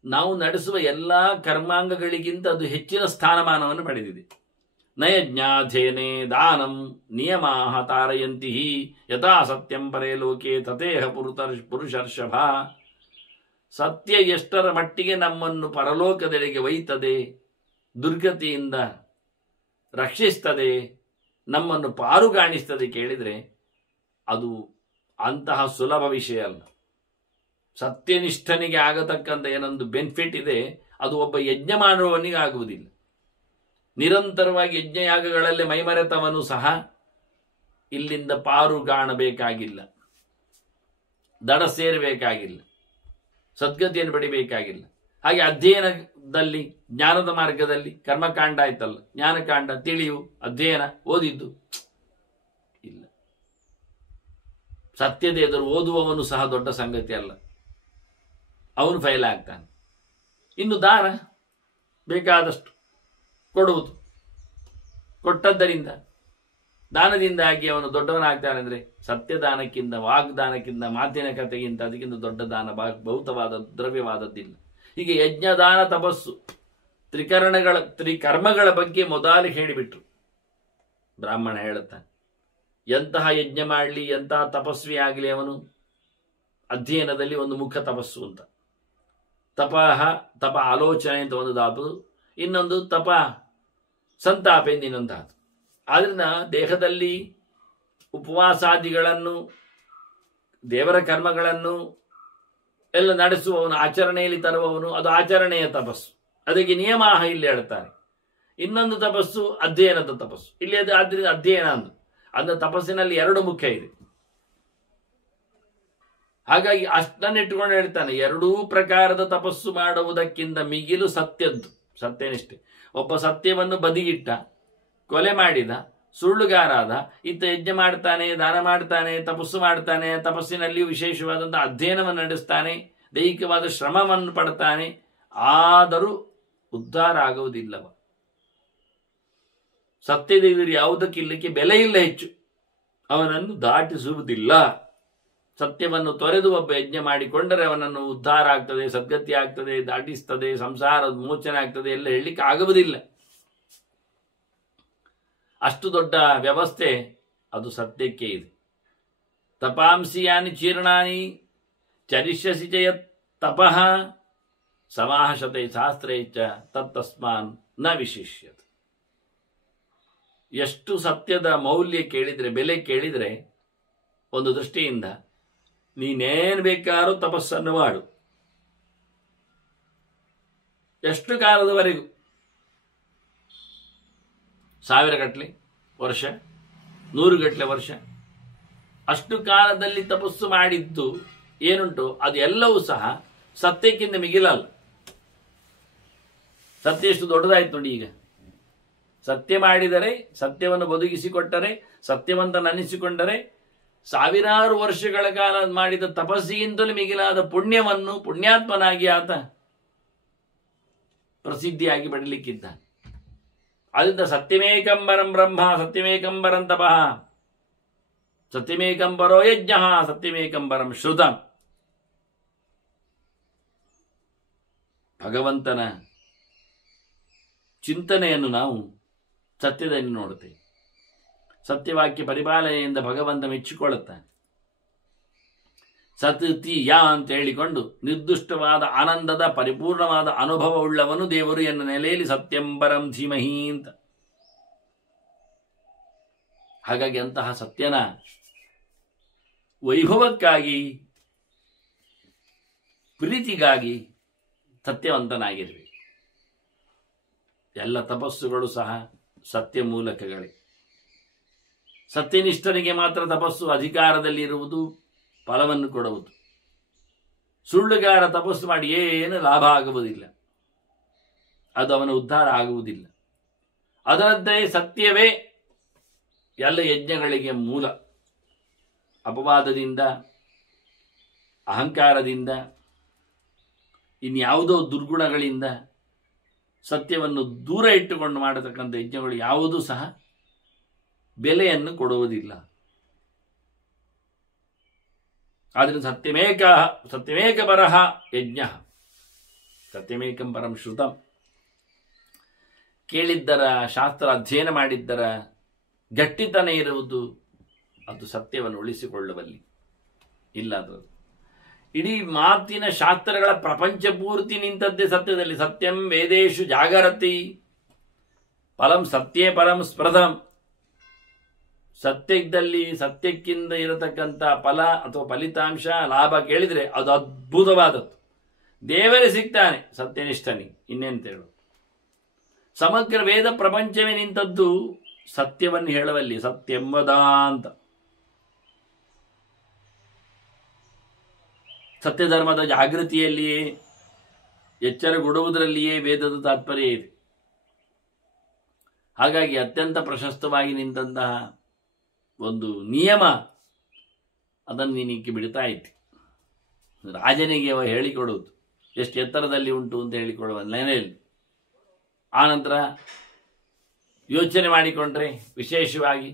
ನಾವು ನಡೆಸುವ ಎಲ್ಲ ಕರ್ಮಾಂಗಗಳಿಗಿಂತ ಅದು ಹೆಚ್ಚಿನ ಸ್ಥಾನಮಾನವನ್ನು ಪಡೆದಿದೆ. ನಯಜ್ಞಾಧೇನೆ ದಾನಂ ನಿಯಮಾಹ ತಾರಯಂತಿ ಯಥಾ ಸತ್ಯಂ ಪರೇ ಲೋಕೆ ತಥೇಹ ಪುರುಷರ್ಷಭ. ಸತ್ಯ ಎಷ್ಟರ ಮಟ್ಟಿಗೆ ನಮ್ಮನ್ನು ಪರಲೋಕದೆಡೆಗೆ ಒಯ್ತದೆ, ದುರ್ಗತಿಯಿಂದ ರಕ್ಷಿಸ್ತದೆ, ನಮ್ಮನ್ನು ಪಾರುಗಾಣಿಸ್ತದೆ ಕೇಳಿದರೆ ಅದು ಅಂತಹ ಸುಲಭ ವಿಷಯ ಅಲ್ಲ. ಸತ್ಯನಿಷ್ಠನಿಗೆ ಆಗತಕ್ಕಂಥ ಏನೊಂದು ಬೆನಿಫಿಟ್ ಇದೆ, ಅದು ಒಬ್ಬ ಯಜ್ಞ ಮಾಡುವವನಿಗೆ ಆಗುವುದಿಲ್ಲ. ನಿರಂತರವಾಗಿ ಯಜ್ಞಯಾಗಗಳಲ್ಲಿ ಮೈಮರೆತವನು ಸಹ ಇಲ್ಲಿಂದ ಪಾರುಗಾಣಬೇಕಾಗಿಲ್ಲ, ದಡ ಸೇರಬೇಕಾಗಿಲ್ಲ, ಸದ್ಗತಿಯನ್ನು ಪಡಿಬೇಕಾಗಿಲ್ಲ. ಹಾಗೆ ಅಧ್ಯಯನದಲ್ಲಿ, ಜ್ಞಾನದ ಮಾರ್ಗದಲ್ಲಿ ಕರ್ಮಕಾಂಡ ಆಯ್ತಲ್ಲ, ಜ್ಞಾನಕಾಂಡ ತಿಳಿಯು, ಅಧ್ಯಯನ, ಓದಿದ್ದು ಇಲ್ಲ. ಸತ್ಯದ ಎದುರು ಓದುವವನು ಸಹ ದೊಡ್ಡ ಸಂಗತಿ ಅಲ್ಲ, ಅವನು ಫೈಲ್ ಆಗ್ತಾನೆ. ಇನ್ನು ದಾನ ಬೇಕಾದಷ್ಟು ಕೊಡುವುದು, ಕೊಟ್ಟದ್ದರಿಂದ ದಾನದಿಂದಾಗಿ ಅವನು ದೊಡ್ಡವನಾಗ್ತಾನೆ. ಅಂದರೆ ಸತ್ಯದಾನಕ್ಕಿಂತ, ವಾಗ್ದಾನಕ್ಕಿಂತ, ಮಾತಿನ ಕಥೆಗಿಂತ ಅದಕ್ಕಿಂತ ದೊಡ್ಡ ದಾನ ಭೌತವಾದ ದ್ರವ್ಯವಾದದ್ದಿಲ್ಲ. ಹೀಗೆ ಯಜ್ಞದಾನ ತಪಸ್ಸು ತ್ರಿಕರ್ಮಗಳ ಬಗ್ಗೆ ಮೊದಲು ಹೇಳಿಬಿಟ್ರು. ಬ್ರಾಹ್ಮಣ ಹೇಳುತ್ತಾನೆ, ಎಂತಹ ಯಜ್ಞ ಮಾಡಲಿ, ಎಂತಹ ತಪಸ್ವಿ ಆಗಲಿ, ಅವನು ಅಧ್ಯಯನದಲ್ಲಿ ಒಂದು ಮುಖ ತಪಸ್ಸು ಅಂತ. ತಪ ಆಲೋಚನೆ ಅಂತ ಒಂದು ಧಾತು, ಇನ್ನೊಂದು ತಪ ಸಂತಾಪ ಎಂದು ಇನ್ನೊಂದು ಧಾತು. ಆದ್ರಿಂದ ದೇಹದಲ್ಲಿ ಉಪವಾಸಾದಿಗಳನ್ನು, ದೇವರ ಕರ್ಮಗಳನ್ನು ಎಲ್ಲ ನಡೆಸುವವನು, ಆಚರಣೆಯಲ್ಲಿ ತರುವವನು, ಅದು ಆಚರಣೆಯ ತಪಸ್ಸು. ಅದಕ್ಕೆ ನಿಯಮಾಹ ಇಲ್ಲಿ ಹೇಳ್ತಾರೆ. ಇನ್ನೊಂದು ತಪಸ್ಸು ಅಧ್ಯಯನದ ತಪಸ್ಸು. ಇಲ್ಲಿ ಅದು ಆದ್ರಿಂದ ಅಧ್ಯಯನ ಅಂದ್ರೆ ತಪಸ್ಸಿನಲ್ಲಿ 2 ಮುಖ್ಯ ಇದೆ. ಹಾಗಾಗಿ ಅಷ್ಟನ್ನಿಟ್ಟುಕೊಂಡು ಹೇಳ್ತಾನೆ, 2 ಪ್ರಕಾರದ ತಪಸ್ಸು ಮಾಡುವುದಕ್ಕಿಂತ ಮಿಗಿಲು ಸತ್ಯದ್ದು, ಸತ್ಯನಿಷ್ಠೆ. ಒಬ್ಬ ಸತ್ಯವನ್ನು ಬದಿಗಿಟ್ಟ, ಕೊಲೆ ಮಾಡಿದ, ಸುಳ್ಳುಗಾರಾದ, ಇತ್ತ ಯಜ್ಞ ಮಾಡ್ತಾನೆ, ದಾನ ಮಾಡ್ತಾನೆ, ತಪಸ್ಸು ಮಾಡ್ತಾನೆ, ತಪಸ್ಸಿನಲ್ಲಿಯೂ ವಿಶೇಷವಾದಂಥ ಅಧ್ಯಯನವನ್ನು ನಡೆಸ್ತಾನೆ, ದೈಹಿಕವಾದ ಶ್ರಮವನ್ನು ಪಡ್ತಾನೆ, ಆದರೂ ಉದ್ಧಾರ ಆಗುವುದಿಲ್ಲವ. ಸತ್ಯದ ಎದುರು ಯಾವುದಕ್ಕಿಲ್ಲಕ್ಕೆ ಬೆಲೆ ಇಲ್ಲ, ಹೆಚ್ಚು ಅವನನ್ನು ದಾಟಿಸುವುದಿಲ್ಲ. ಸತ್ಯವನ್ನು ತೊರೆದು ಒಬ್ಬ ಯಜ್ಞ ಮಾಡಿಕೊಂಡರೆ ಅವನನ್ನು ಉದ್ಧಾರ ಆಗ್ತದೆ, ಸದ್ಗತಿ ಆಗ್ತದೆ, ದಾಟಿಸ್ತದೆ, ಸಂಸಾರದ ಮೋಚನೆ ಆಗ್ತದೆ ಎಲ್ಲ ಹೇಳಲಿಕ್ಕೆ ಆಗುವುದಿಲ್ಲ. ಅಷ್ಟು ದೊಡ್ಡ ವ್ಯವಸ್ಥೆ ಅದು ಸತ್ಯಕ್ಕೆ ಇದೆ. ತಪಾಂಸಿಯಾನಿ ಚೀರ್ಣಾನಿ ಚರಿಷ್ಯಸಿ ಚಯತ್ ತಪಃ ಸಮಾಹಶತೆ ಶಾಸ್ತ್ರೇ ಚ ತತ್ತಸ್ಮಾನ್ ನ ವಿಶಿಷ್ಯತೆ. ಎಷ್ಟು ಸತ್ಯದ ಮೌಲ್ಯ ಕೇಳಿದರೆ, ಬೆಲೆ ಕೇಳಿದರೆ, ಒಂದು ದೃಷ್ಟಿಯಿಂದ ನೀನೇನು ಬೇಕಾದ್ರೂ ತಪಸ್ಸನ್ನು ಮಾಡು, ಎಷ್ಟು ಕಾಲದವರೆಗೂ, 1000 ಗಟ್ಟಲೆ ವರ್ಷ, 100 ಗಟ್ಟಲೆ ವರ್ಷ, ಅಷ್ಟು ಕಾಲದಲ್ಲಿ ತಪಸ್ಸು ಮಾಡಿದ್ದು ಏನುಂಟು ಅದು ಎಲ್ಲವೂ ಸಹ ಸತ್ಯಕ್ಕಿಂತ ಮಿಗಿಲಲ್ಲ. ಸತ್ಯ ಎಷ್ಟು ದೊಡ್ಡದಾಯ್ತು ನೋಡಿ. ಈಗ ಸತ್ಯ ಮಾಡಿದರೆ, ಸತ್ಯವನ್ನು ಬದುಕಿಸಿಕೊಟ್ಟರೆ, ಸತ್ಯವಂತನನ್ನಿಸಿಕೊಂಡರೆ, 1000 ವರ್ಷಗಳ ಕಾಲ ಮಾಡಿದ ತಪಸ್ಸಿಗಿಂತಲೂ ಮಿಗಿಲಾದ ಪುಣ್ಯವನ್ನು ಪುಣ್ಯಾತ್ಮನಾಗಿ ಆತ ಪ್ರಸಿದ್ಧಿಯಾಗಿ ಪಡಲಿಕ್ಕಿದ್ದ. ಅದರಿಂದ ಸತ್ಯಮೇಕಂಬರಂ ಬ್ರಹ್ಮ, ಸತ್ಯಮೇಕಂಬರಂ ತಪಃ, ಸತ್ಯಮೇಕಂಬರೋ ಯಜ್ಞ, ಸತ್ಯಮೇಕಂಬರಂ ಶ್ರುತಂ. ಭಗವಂತನ ಚಿಂತನೆಯನ್ನು ನಾವು ಸತ್ಯದಲ್ಲಿ ನೋಡುತ್ತೇವೆ. ಸತ್ಯವಾಕ್ಯ ಪರಿಪಾಲನೆಯಿಂದ ಭಗವಂತ ಮೆಚ್ಚಿಕೊಳ್ಳುತ್ತಾನೆ. ಸತ್ತಿ ಯಾ ಅಂತ ಹೇಳಿಕೊಂಡು ನಿರ್ದುಷ್ಟವಾದ ಆನಂದದ ಪರಿಪೂರ್ಣವಾದ ಅನುಭವವುಳ್ಳವನು ದೇವರು ಎನ್ನ ನೆಲೆಯಲ್ಲಿ ಸತ್ಯಂಬರಂ ಧೀಮಹಿ ಅಂತ. ಹಾಗಾಗಿ ಅಂತಹ ಸತ್ಯನ ವೈಭವಕ್ಕಾಗಿ, ಪ್ರೀತಿಗಾಗಿ ಸತ್ಯವಂತನಾಗಿರಬೇಕು. ಎಲ್ಲ ತಪಸ್ಸುಗಳು ಸಹ ಸತ್ಯ ಮೂಲಕಗಳೇ. ಸತ್ಯನಿಷ್ಠನಿಗೆ ಮಾತ್ರ ತಪಸ್ಸು ಅಧಿಕಾರದಲ್ಲಿರುವುದು, ಫಲವನ್ನು ಕೊಡುವುದು. ಸುಳ್ಳುಗಾರ ತಪಸ್ಸು ಮಾಡಿ ಏನು ಲಾಭ ಆಗುವುದಿಲ್ಲ, ಅದು ಅವನ ಉದ್ಧಾರ ಆಗುವುದಿಲ್ಲ. ಅದರಂತೆ ಸತ್ಯವೇ ಎಲ್ಲ ಯಜ್ಞಗಳಿಗೆ ಮೂಲ. ಅಪವಾದದಿಂದ, ಅಹಂಕಾರದಿಂದ, ಇನ್ಯಾವುದೋ ದುರ್ಗುಣಗಳಿಂದ ಸತ್ಯವನ್ನು ದೂರ ಇಟ್ಟುಕೊಂಡು ಮಾಡತಕ್ಕಂಥ ಯಜ್ಞಗಳು ಯಾವುದೂ ಸಹ ಬೆಲೆಯನ್ನು ಕೊಡುವುದಿಲ್ಲ. ಆದ್ದರಿಂದ ಸತ್ಯಮೇಕ ಪರಃ ಯಜ್ಞ, ಸತ್ಯಮೇಕಂ ಪರಂ ಶ್ರುತಂ. ಕೇಳಿದ್ದರ, ಶಾಸ್ತ್ರ ಅಧ್ಯಯನ ಮಾಡಿದ್ದರ ಗಟ್ಟಿತನ ಇರುವುದು, ಅದು ಸತ್ಯವನ್ನು ಉಳಿಸಿಕೊಳ್ಳುವಲ್ಲಿ. ಇಲ್ಲ ಅದು ಇಡೀ ಮಾತಿನ ಶಾಸ್ತ್ರಗಳ ಪ್ರಪಂಚ ಪೂರ್ತಿ ನಿಂತದ್ದೇ ಸತ್ಯದಲ್ಲಿ. ಸತ್ಯಂ ವೇದೇಶು ಜಾಗರತಿ ಫಲಂ ಸತ್ಯೇ ಪರಂ ಸ್ಪೃಧಂ. ಸತ್ಯದಲ್ಲಿ ಸತ್ಯಕ್ಕಿಂತ ಇರತಕ್ಕಂಥ ಫಲ ಅಥವಾ ಫಲಿತಾಂಶ, ಲಾಭ ಕೇಳಿದರೆ ಅದು ಅದ್ಭುತವಾದದ್ದು. ದೇವರೇ ಸಿಗ್ತಾನೆ ಸತ್ಯನಿಷ್ಠನಿಗೆ, ಇನ್ನೆಂತೇಳು. ಸಮಗ್ರ ವೇದ ಪ್ರಪಂಚವೇ ನಿಂತದ್ದು ಸತ್ಯವನ್ನು ಹೇಳುವಲ್ಲಿ. ಸತ್ಯಂವದ ಅಂತ ಸತ್ಯಧರ್ಮದ ಜಾಗೃತಿಯಲ್ಲಿಯೇ, ಎಚ್ಚರಗೊಡುವುದರಲ್ಲಿಯೇ ವೇದದ ತಾತ್ಪರ್ಯ ಇದೆ. ಹಾಗಾಗಿ ಅತ್ಯಂತ ಪ್ರಶಸ್ತವಾಗಿ ನಿಂತಹ ಒಂದು ನಿಯಮ ಅದನ್ನು ನೀನಿಕ್ಕೆ ಬಿಡ್ತಾ ಇತ್ತು. ರಾಜನಿಗೆ ಅವ ಹೇಳಿಕೊಡುವುದು ಎಷ್ಟು ಎತ್ತರದಲ್ಲಿ ಉಂಟು ಅಂತ ಹೇಳಿಕೊಡುವ ನೆನೆಯಲ್ಲಿ. ಆನಂತರ ಯೋಚನೆ ಮಾಡಿಕೊಂಡ್ರೆ ವಿಶೇಷವಾಗಿ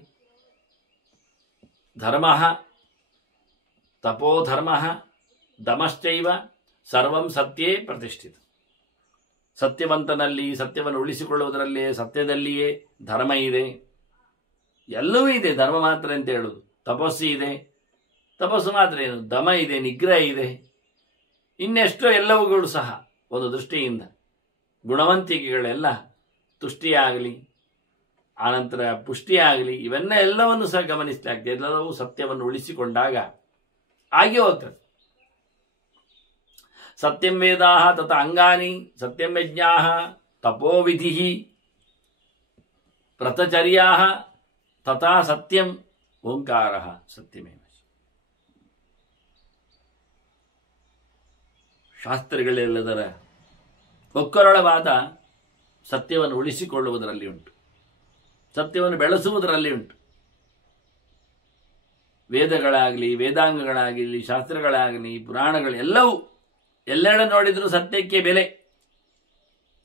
ಧರ್ಮ, ತಪೋಧರ್ಮ, ದಮಶ್ಚೈವ ಸರ್ವಂ ಸತ್ಯೇ ಪ್ರತಿಷ್ಠಿತ. ಸತ್ಯವಂತನಲ್ಲಿ, ಸತ್ಯವನ್ನು ಉಳಿಸಿಕೊಳ್ಳುವುದರಲ್ಲೇ, ಸತ್ಯದಲ್ಲಿಯೇ ಧರ್ಮ ಇದೆ, ಎಲ್ಲವೂ ಇದೆ. ಧರ್ಮ ಮಾತ್ರ ಅಂತ ಹೇಳುವುದು. ತಪಸ್ಸು ಇದೆ, ತಪಸ್ಸು ಮಾತ್ರ ಏನು, ದಮ ಇದೆ, ನಿಗ್ರಹ ಇದೆ, ಇನ್ನೆಷ್ಟೋ ಎಲ್ಲವುಗಳು ಸಹ ಒಂದು ದೃಷ್ಟಿಯಿಂದ ಗುಣವಂತಿಕೆಗಳೆಲ್ಲ ತುಷ್ಟಿಯಾಗಲಿ, ಆನಂತರ ಪುಷ್ಟಿಯಾಗಲಿ, ಇವನ್ನ ಎಲ್ಲವನ್ನು ಸಹ ಗಮನಿಸಲಾಗ್ತದೆ. ಎಲ್ಲವೂ ಸತ್ಯವನ್ನು ಉಳಿಸಿಕೊಂಡಾಗ ಆಗಿ ಹೋಗ್ತದೆ. ಸತ್ಯಂ ವೇದಾ ತಥ ಅಂಗಾನಿ ಸತ್ಯಂ ಯಜ್ಞಾ ತಪೋವಿಧಿ ವ್ರತಚರ್ಯಾ ತಥಾ ಸತ್ಯಂ ಓಂಕಾರ ಸತ್ಯಮೇವ. ಶಾಸ್ತ್ರಗಳೆಲ್ಲದರ ಒಕ್ಕೊರಳವಾದ ಸತ್ಯವನ್ನು ಉಳಿಸಿಕೊಳ್ಳುವುದರಲ್ಲಿ ಉಂಟು, ಸತ್ಯವನ್ನು ಬೆಳೆಸುವುದರಲ್ಲಿ ಉಂಟು. ವೇದಗಳಾಗಲಿ, ವೇದಾಂಗಗಳಾಗಲಿ, ಶಾಸ್ತ್ರಗಳಾಗಲಿ, ಪುರಾಣಗಳು ಎಲ್ಲವೂ ಎಲ್ಲೆಡೆ ನೋಡಿದರೂ ಸತ್ಯಕ್ಕೆ ಬೆಲೆ.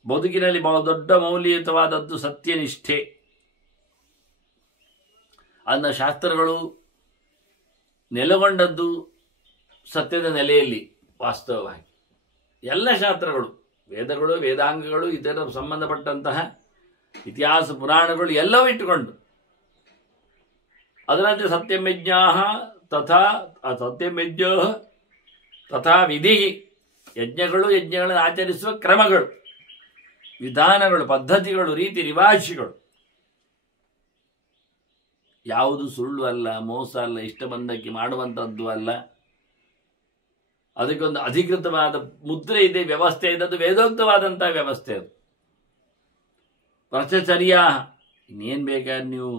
ಬದುಕಿನಲ್ಲಿ ಬಹು ದೊಡ್ಡ ಮೌಲ್ಯಯುತವಾದದ್ದು ಸತ್ಯನಿಷ್ಠೆ. ಅದನ್ನ ಶಾಸ್ತ್ರಗಳು ನೆಲೆಗೊಂಡದ್ದು ಸತ್ಯದ ನೆಲೆಯಲ್ಲಿ. ವಾಸ್ತವವಾಗಿ ಎಲ್ಲ ಶಾಸ್ತ್ರಗಳು, ವೇದಗಳು, ವೇದಾಂಗಗಳು, ಇದರ ಸಂಬಂಧಪಟ್ಟಂತಹ ಇತಿಹಾಸ ಪುರಾಣಗಳು ಎಲ್ಲವೂ ಇಟ್ಟುಕೊಂಡು ಅದರಂತೆ ಸತ್ಯಮೇಜ್ಞಾ ತಥಾ ವಿಧಿ, ಯಜ್ಞಗಳನ್ನು ಆಚರಿಸುವ ಕ್ರಮಗಳು, ವಿಧಾನಗಳು, ಪದ್ಧತಿಗಳು, ರೀತಿ ರಿವಾಜುಗಳು ಯಾವುದು ಸುಳ್ಳು ಅಲ್ಲ, ಮೋಸ ಅಲ್ಲ, ಇಷ್ಟ ಬಂದಕ್ಕೆ ಮಾಡುವಂಥದ್ದು ಅಲ್ಲ. ಅದಕ್ಕೊಂದು ಅಧಿಕೃತವಾದ ಮುದ್ರೆ ಇದೆ, ವ್ಯವಸ್ಥೆ ಇದೆ. ಅದು ವೇದೋಕ್ತವಾದಂತಹ ವ್ಯವಸ್ಥೆ. ಅದು ವ್ರತಚರ್ಯ. ಇನ್ನೇನು ಬೇಕಾದ್ರೆ ನೀವು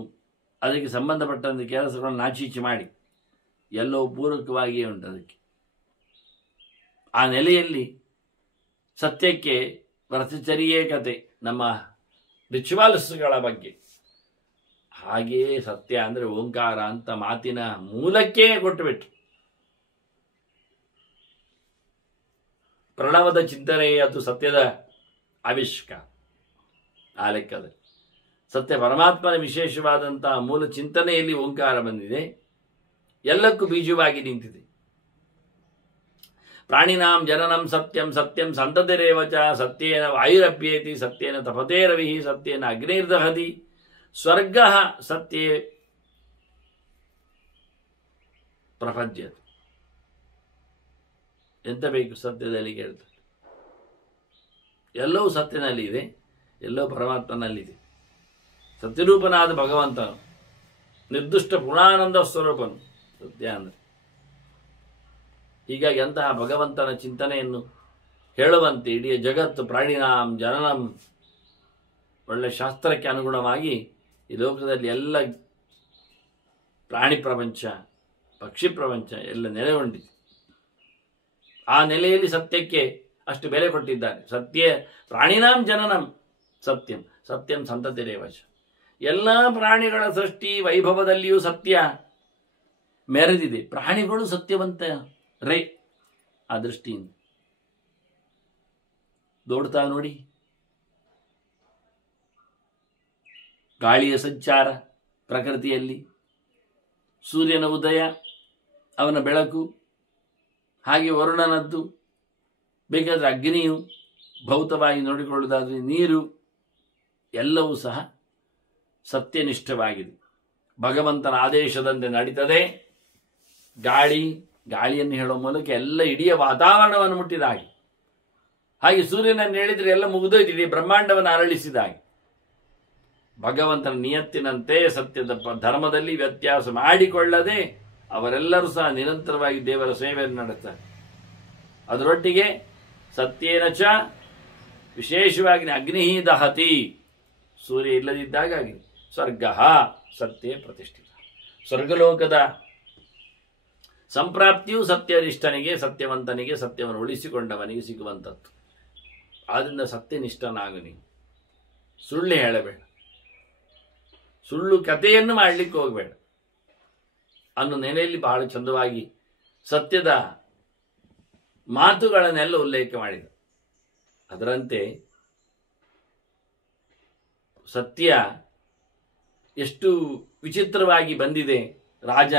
ಅದಕ್ಕೆ ಸಂಬಂಧಪಟ್ಟಂಥ ಕೆಲಸಗಳನ್ನು ನಾಚೀಚೆ ಮಾಡಿ, ಎಲ್ಲವೂ ಪೂರಕವಾಗಿಯೇ ಉಂಟು. ಅದಕ್ಕೆ ಆ ನೆಲೆಯಲ್ಲಿ ಸತ್ಯಕ್ಕೆ ವ್ರತಚರ್ಯೆ ಕತೆ, ನಮ್ಮ ರಿಚುವಲ್ಸ್ಗಳ ಬಗ್ಗೆ. ಹಾಗೆಯೇ ಸತ್ಯ ಅಂದರೆ ಓಂಕಾರ ಅಂತ ಮಾತಿನ ಮೂಲಕ್ಕೇ ಕೊಟ್ಟುಬಿಟ್ರು. ಪ್ರಣವದ ಚಿಂತನೆ ಅದು ಸತ್ಯದ ಆವಿಷ್ಕಾರ. ಆ ಲೆಕ್ಕದಲ್ಲಿ ಸತ್ಯ ಪರಮಾತ್ಮನ ವಿಶೇಷವಾದಂತಹ ಮೂಲ ಚಿಂತನೆಯಲ್ಲಿ ಓಂಕಾರ ಬಂದಿದೆ, ಎಲ್ಲಕ್ಕೂ ಬೀಜವಾಗಿ ನಿಂತಿದೆ. ಪ್ರಾಣಿನಾಂ ಜನನಂ ಸತ್ಯಂ ಸತ್ಯಂ ಸಂತತಿರೇವಚ ಸತ್ಯೇನ ವಾಯುರಭ್ಯೇತಿ ಸತ್ಯೇನ ತಪತೇ ರವಿ ಸತ್ಯೇನ ಅಗ್ನಿರ್ದಹತಿ ಸ್ವರ್ಗ ಸತ್ಯೇ ಪ್ರಪಂಚದ. ಎಂತ ಬೇಕು ಸತ್ಯದಲ್ಲಿ ಕೇಳ್ತಾರೆ. ಎಲ್ಲವೂ ಸತ್ಯನಲ್ಲಿ ಇದೆ, ಎಲ್ಲವೂ ಪರಮಾತ್ಮನಲ್ಲಿದೆ. ಸತ್ಯರೂಪನಾದ ಭಗವಂತನು, ನಿರ್ದುಷ್ಟ ಪೂರ್ಣಾನಂದ ಸ್ವರೂಪನು ಸತ್ಯ ಅಂದರೆ. ಹೀಗಾಗಿ ಅಂತಹ ಭಗವಂತನ ಚಿಂತನೆಯನ್ನು ಹೇಳುವಂತೆ ಇಡೀ ಜಗತ್ತು ಪ್ರಾಣಿನಾಂ ಜನನಂ, ಒಳ್ಳೆ ಶಾಸ್ತ್ರಕ್ಕೆ ಅನುಗುಣವಾಗಿ ಈ ಲೋಕದಲ್ಲಿ ಎಲ್ಲ ಪ್ರಾಣಿ ಪ್ರಪಂಚ, ಪಕ್ಷಿ ಪ್ರಪಂಚ ಎಲ್ಲ ನೆಲೆಗೊಂಡಿದೆ. ಆ ನೆಲೆಯಲ್ಲಿ ಸತ್ಯಕ್ಕೆ ಅಷ್ಟು ಬೆಲೆ ಕೊಟ್ಟಿದ್ದಾರೆ. ಸತ್ಯ ಪ್ರಾಣಿನಾಂ ಜನನಂ ಸತ್ಯಂ, ಸತ್ಯಂ ಸಂತತಿರೇವಚ. ಎಲ್ಲ ಪ್ರಾಣಿಗಳ ಸೃಷ್ಟಿ ವೈಭವದಲ್ಲಿಯೂ ಸತ್ಯ ಮೆರೆದಿದೆ. ಪ್ರಾಣಿಗಳು ಸತ್ಯವಂತ ರೇ. ಆ ದೃಷ್ಟಿಯಿಂದ ದೋಡ್ತಾ ನೋಡಿ, ಗಾಳಿಯ ಸಂಚಾರ ಪ್ರಕೃತಿಯಲ್ಲಿ, ಸೂರ್ಯನ ಉದಯ, ಅವನ ಬೆಳಕು, ಹಾಗೆ ವರುಣನದ್ದು, ಬೇಕಾದರೆ ಅಗ್ನಿಯು, ಭೌತವಾಗಿ ನೋಡಿಕೊಳ್ಳುವುದಾದರೆ ನೀರು, ಎಲ್ಲವೂ ಸಹ ಸತ್ಯನಿಷ್ಠವಾಗಿದೆ. ಭಗವಂತನ ಆದೇಶದಂತೆ ನಡೀತದೆ. ಗಾಳಿಯನ್ನು ಹೇಳುವ ಮೂಲಕ ಎಲ್ಲ ಇಡೀ ವಾತಾವರಣವನ್ನು ಮುಟ್ಟಿದ ಹಾಗೆ. ಹಾಗೆ ಸೂರ್ಯನನ್ನು ಹೇಳಿದರೆ ಎಲ್ಲ ಮುಗಿದೋಯ್ತು, ಇಡೀ ಬ್ರಹ್ಮಾಂಡವನ್ನು ಅರಳಿಸಿದ ಹಾಗೆ. ಭಗವಂತನ ನಿಯತ್ತಿನಂತೆ ಸತ್ಯದ ಧರ್ಮದಲ್ಲಿ ವ್ಯತ್ಯಾಸ ಮಾಡಿಕೊಳ್ಳದೆ ಅವರೆಲ್ಲರೂ ಸಹ ನಿರಂತರವಾಗಿ ದೇವರ ಸೇವೆಯನ್ನು ನಡೆಸ್ತಾರೆ. ಅದರೊಟ್ಟಿಗೆ ಸತ್ಯೇನ ಚ, ವಿಶೇಷವಾಗಿ ಅಗ್ನಿ ದಹತಿ, ಸೂರ್ಯ ಇಲ್ಲದಿದ್ದಾಗ ಅಗ್ನಿ. ಸ್ವರ್ಗ ಸತ್ಯೇ ಪ್ರತಿಷ್ಠಿತ. ಸ್ವರ್ಗಲೋಕದ ಸಂಪ್ರಾಪ್ತಿಯು ಸತ್ಯನಿಷ್ಠನಿಗೆ, ಸತ್ಯವಂತನಿಗೆ, ಸತ್ಯವನ್ನು ಉಳಿಸಿಕೊಂಡವನಿಗೆ ಸಿಗುವಂಥದ್ದು. ಆದ್ದರಿಂದ ಸತ್ಯನಿಷ್ಠನಾಗು ನೀನು. ಸುಳ್ಳು ಹೇಳಬೇಡ, ಸುಳ್ಳು ಕಥೆಯನ್ನು ಮಾಡಲಿಕ್ಕೆ ಹೋಗಬೇಡ ಅನ್ನೋ ನೆಲೆಯಲ್ಲಿ ಬಹಳ ಚಂದವಾಗಿ ಸತ್ಯದ ಮಾತುಗಳನ್ನೆಲ್ಲ ಉಲ್ಲೇಖ ಮಾಡಿದ. ಅದರಂತೆ ಸತ್ಯ ಎಷ್ಟು ವಿಚಿತ್ರವಾಗಿ ಬಂದಿದೆ. ರಾಜ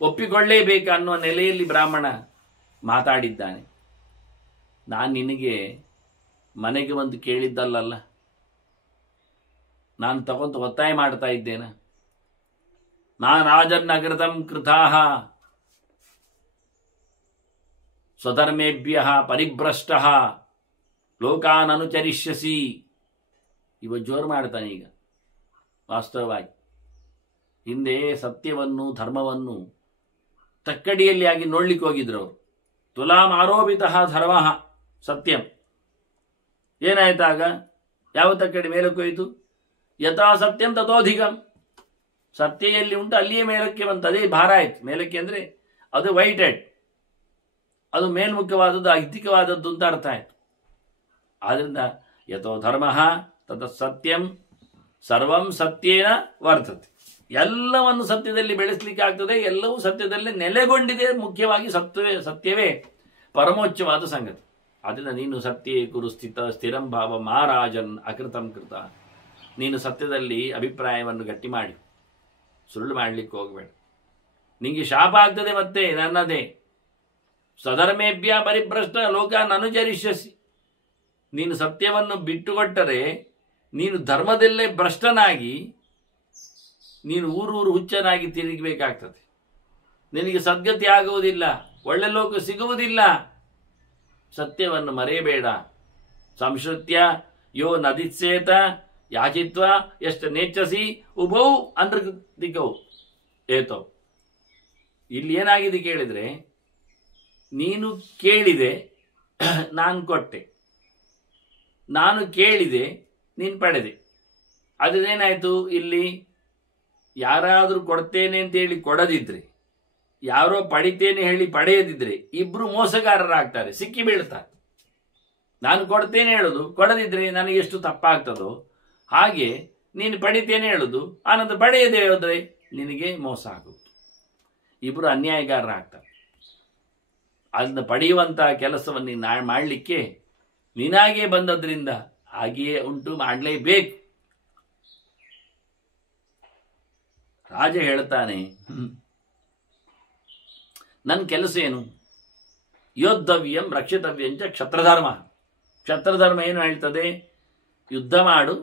ಒಪ್ಪಿಕೊಳ್ಳೇಬೇಕು ಅನ್ನುವ ನೆಲೆಯಲ್ಲಿ ಬ್ರಾಹ್ಮಣ ಮಾತಾಡಿದ್ದಾನೆ. ನಾನು ನಿನಗೆ ಮನೆಗೆ ಒಂದು ಕೇಳಿದ್ದಲ್ಲ, ನಾನು ತಗೊಂಡು ಒತ್ತಾಯ ಮಾಡ್ತಾ ಇದ್ದೇನೆ. ನಾ ರಾಜನ್ನಗೃತಂ ಕೃತಾಃ ಸ್ವಧರ್ಮೇಭ್ಯ ಪರಿಭ್ರಷ್ಟಃ ಲೋಕಾನ್ ಅನುಚರಿಷ್ಯಸಿ. ಇವ ಜೋರು ಮಾಡ್ತಾನೆ ಈಗ. ವಾಸ್ತವವಾಗಿ ಹಿಂದೆ ಸತ್ಯವನ್ನು ಧರ್ಮವನ್ನು ತಕ್ಕಡಿಯಲ್ಲಿ ಆಗಿ ನೋಡ್ಲಿಕ್ಕೆ ಹೋಗಿದ್ರು ಅವರು. ತುಲಾಂ ಆರೋಪಿತ ಧರ್ಮ ಸತ್ಯಂ. ಏನಾಯ್ತಾಗ? ಯಾವ ತಕ್ಕಡಿ ಮೇಲಕ್ಕೆ ಹೋಯಿತು? ಯಥಾ ಸತ್ಯಂ ತಥೋಧಿಕಂ. ಸತ್ಯ ಎಲ್ಲಿ ಉಂಟು ಅಲ್ಲಿಯೇ ಮೇಲಕ್ಕೆ ಬಂತು. ಅದೇ ಭಾರ ಆಯ್ತು. ಮೇಲಕ್ಕೆ ಅಂದರೆ ಅದು ವೈಟ್ ಹೆಡ್, ಅದು ಮೇಲ್ಮುಖವಾದದ್ದು, ಐತಿಕವಾದದ್ದು ಅಂತ ಅರ್ಥ ಆಯ್ತು. ಆದ್ರಿಂದ ಯಥೋ ಧರ್ಮ ತತ ಸತ್ಯಂ ಸರ್ವಂ ಸತ್ಯೇನ ವರ್ತತೆ. ಎಲ್ಲವನ್ನು ಸತ್ಯದಲ್ಲಿ ಬೆಳೆಸಲಿಕ್ಕೆ ಆಗ್ತದೆ. ಎಲ್ಲವೂ ಸತ್ಯದಲ್ಲೇ ನೆಲೆಗೊಂಡಿದೆ. ಮುಖ್ಯವಾಗಿ ಸತ್ಯವೇ ಪರಮೋಚ್ಚವಾದ ಸಂಗತಿ. ಆದ್ದರಿಂದ ನೀನು ಸತ್ಯೇ ಕುರು ಸ್ಥಿರಂ ಭಾವ ಮಹಾರಾಜನ್ ಅಕೃತಂ ಕೃತ. ನೀನು ಸತ್ಯದಲ್ಲಿ ಅಭಿಪ್ರಾಯವನ್ನು ಗಟ್ಟಿ ಮಾಡಿ, ಸುಳ್ಳು ಮಾಡಲಿಕ್ಕೆ ಹೋಗಬೇಡ. ನಿಂಗೆ ಶಾಪ ಆಗ್ತದೆ ಮತ್ತೆ ನನ್ನದೇ. ಸ್ವಧರ್ಮೇಭ್ಯ ಪರಿಭ್ರಷ್ಟ ಲೋಕಾನ್ ಅನುಚರಿಷ್ಯಸಿ. ನೀನು ಸತ್ಯವನ್ನು ಬಿಟ್ಟುಕೊಟ್ಟರೆ ನೀನು ಧರ್ಮದಲ್ಲೇ ಭ್ರಷ್ಟನಾಗಿ ನೀನು ಊರೂರು ಹುಚ್ಚನಾಗಿ ತಿರುಗಬೇಕಾಗ್ತದೆ. ನಿನಗೆ ಸದ್ಗತಿ ಆಗುವುದಿಲ್ಲ, ಒಳ್ಳೆ ಲೋಕ ಸಿಗುವುದಿಲ್ಲ. ಸತ್ಯವನ್ನು ಮರೆಯಬೇಡ. ಸಂಶ್ರುತ್ಯ ಯೋ ನದಿತ್ಸೇತ ಯಾಚಿತ್ವ ಎಷ್ಟು ನೇಚ್ಛಸಿ ಉಭೌ ಅಂದ್ರದಿಕ್ಕವು ಏತೋ. ಇಲ್ಲಿ ಏನಾಗಿದೆ ಕೇಳಿದರೆ, ನೀನು ಕೇಳಿದೆ, ನಾನು ಕೊಟ್ಟೆ. ನಾನು ಕೇಳಿದೆ, ನೀನು ಪಡೆದೆ. ಅದೇನಾಯಿತು? ಇಲ್ಲಿ ಯಾರಾದರೂ ಕೊಡ್ತೇನೆ ಅಂತೇಳಿ ಕೊಡದಿದ್ರೆ, ಯಾರೋ ಪಡಿತೇನೆ ಹೇಳಿ ಪಡೆಯದಿದ್ರೆ ಇಬ್ರು ಮೋಸಗಾರರಾಗ್ತಾರೆ, ಸಿಕ್ಕಿ ಬೀಳ್ತಾರೆ. ನಾನು ಕೊಡ್ತೇನೆ ಹೇಳೋದು, ಕೊಡದಿದ್ರೆ ನನಗೆ ಎಷ್ಟು ತಪ್ಪಾಗ್ತದೋ ಹಾಗೆ ನೀನು ಪಡಿತೇನೆ ಹೇಳೋದು, ಆನಂತರ ಪಡೆಯದೆ ಹೋದ್ರೆ ನಿನಗೆ ಮೋಸ ಆಗುವುದು. ಇಬ್ರು ಅನ್ಯಾಯಗಾರರಾಗ್ತಾರೆ. ಅದನ್ನ ಪಡೆಯುವಂತಹ ಕೆಲಸವನ್ನು ನೀನು ಮಾಡಲಿಕ್ಕೆ ನೀನಾಗೇ ಬಂದದ್ರಿಂದ ಹಾಗೆಯೇ ಉಂಟು, ಮಾಡಲೇಬೇಕು. ರಾಜ ಹೇಳ್ತಾನೆ, ನನ್ನ ಕೆಲಸ ಏನು? ಯೋದ್ಧವ್ಯಂ ರಕ್ಷಿತವ್ಯಂಚ ಕ್ಷತ್ರಧರ್ಮ. ಕ್ಷತ್ರಧರ್ಮ ಏನು ಹೇಳ್ತದೆ? ಯುದ್ಧ ಮಾಡು,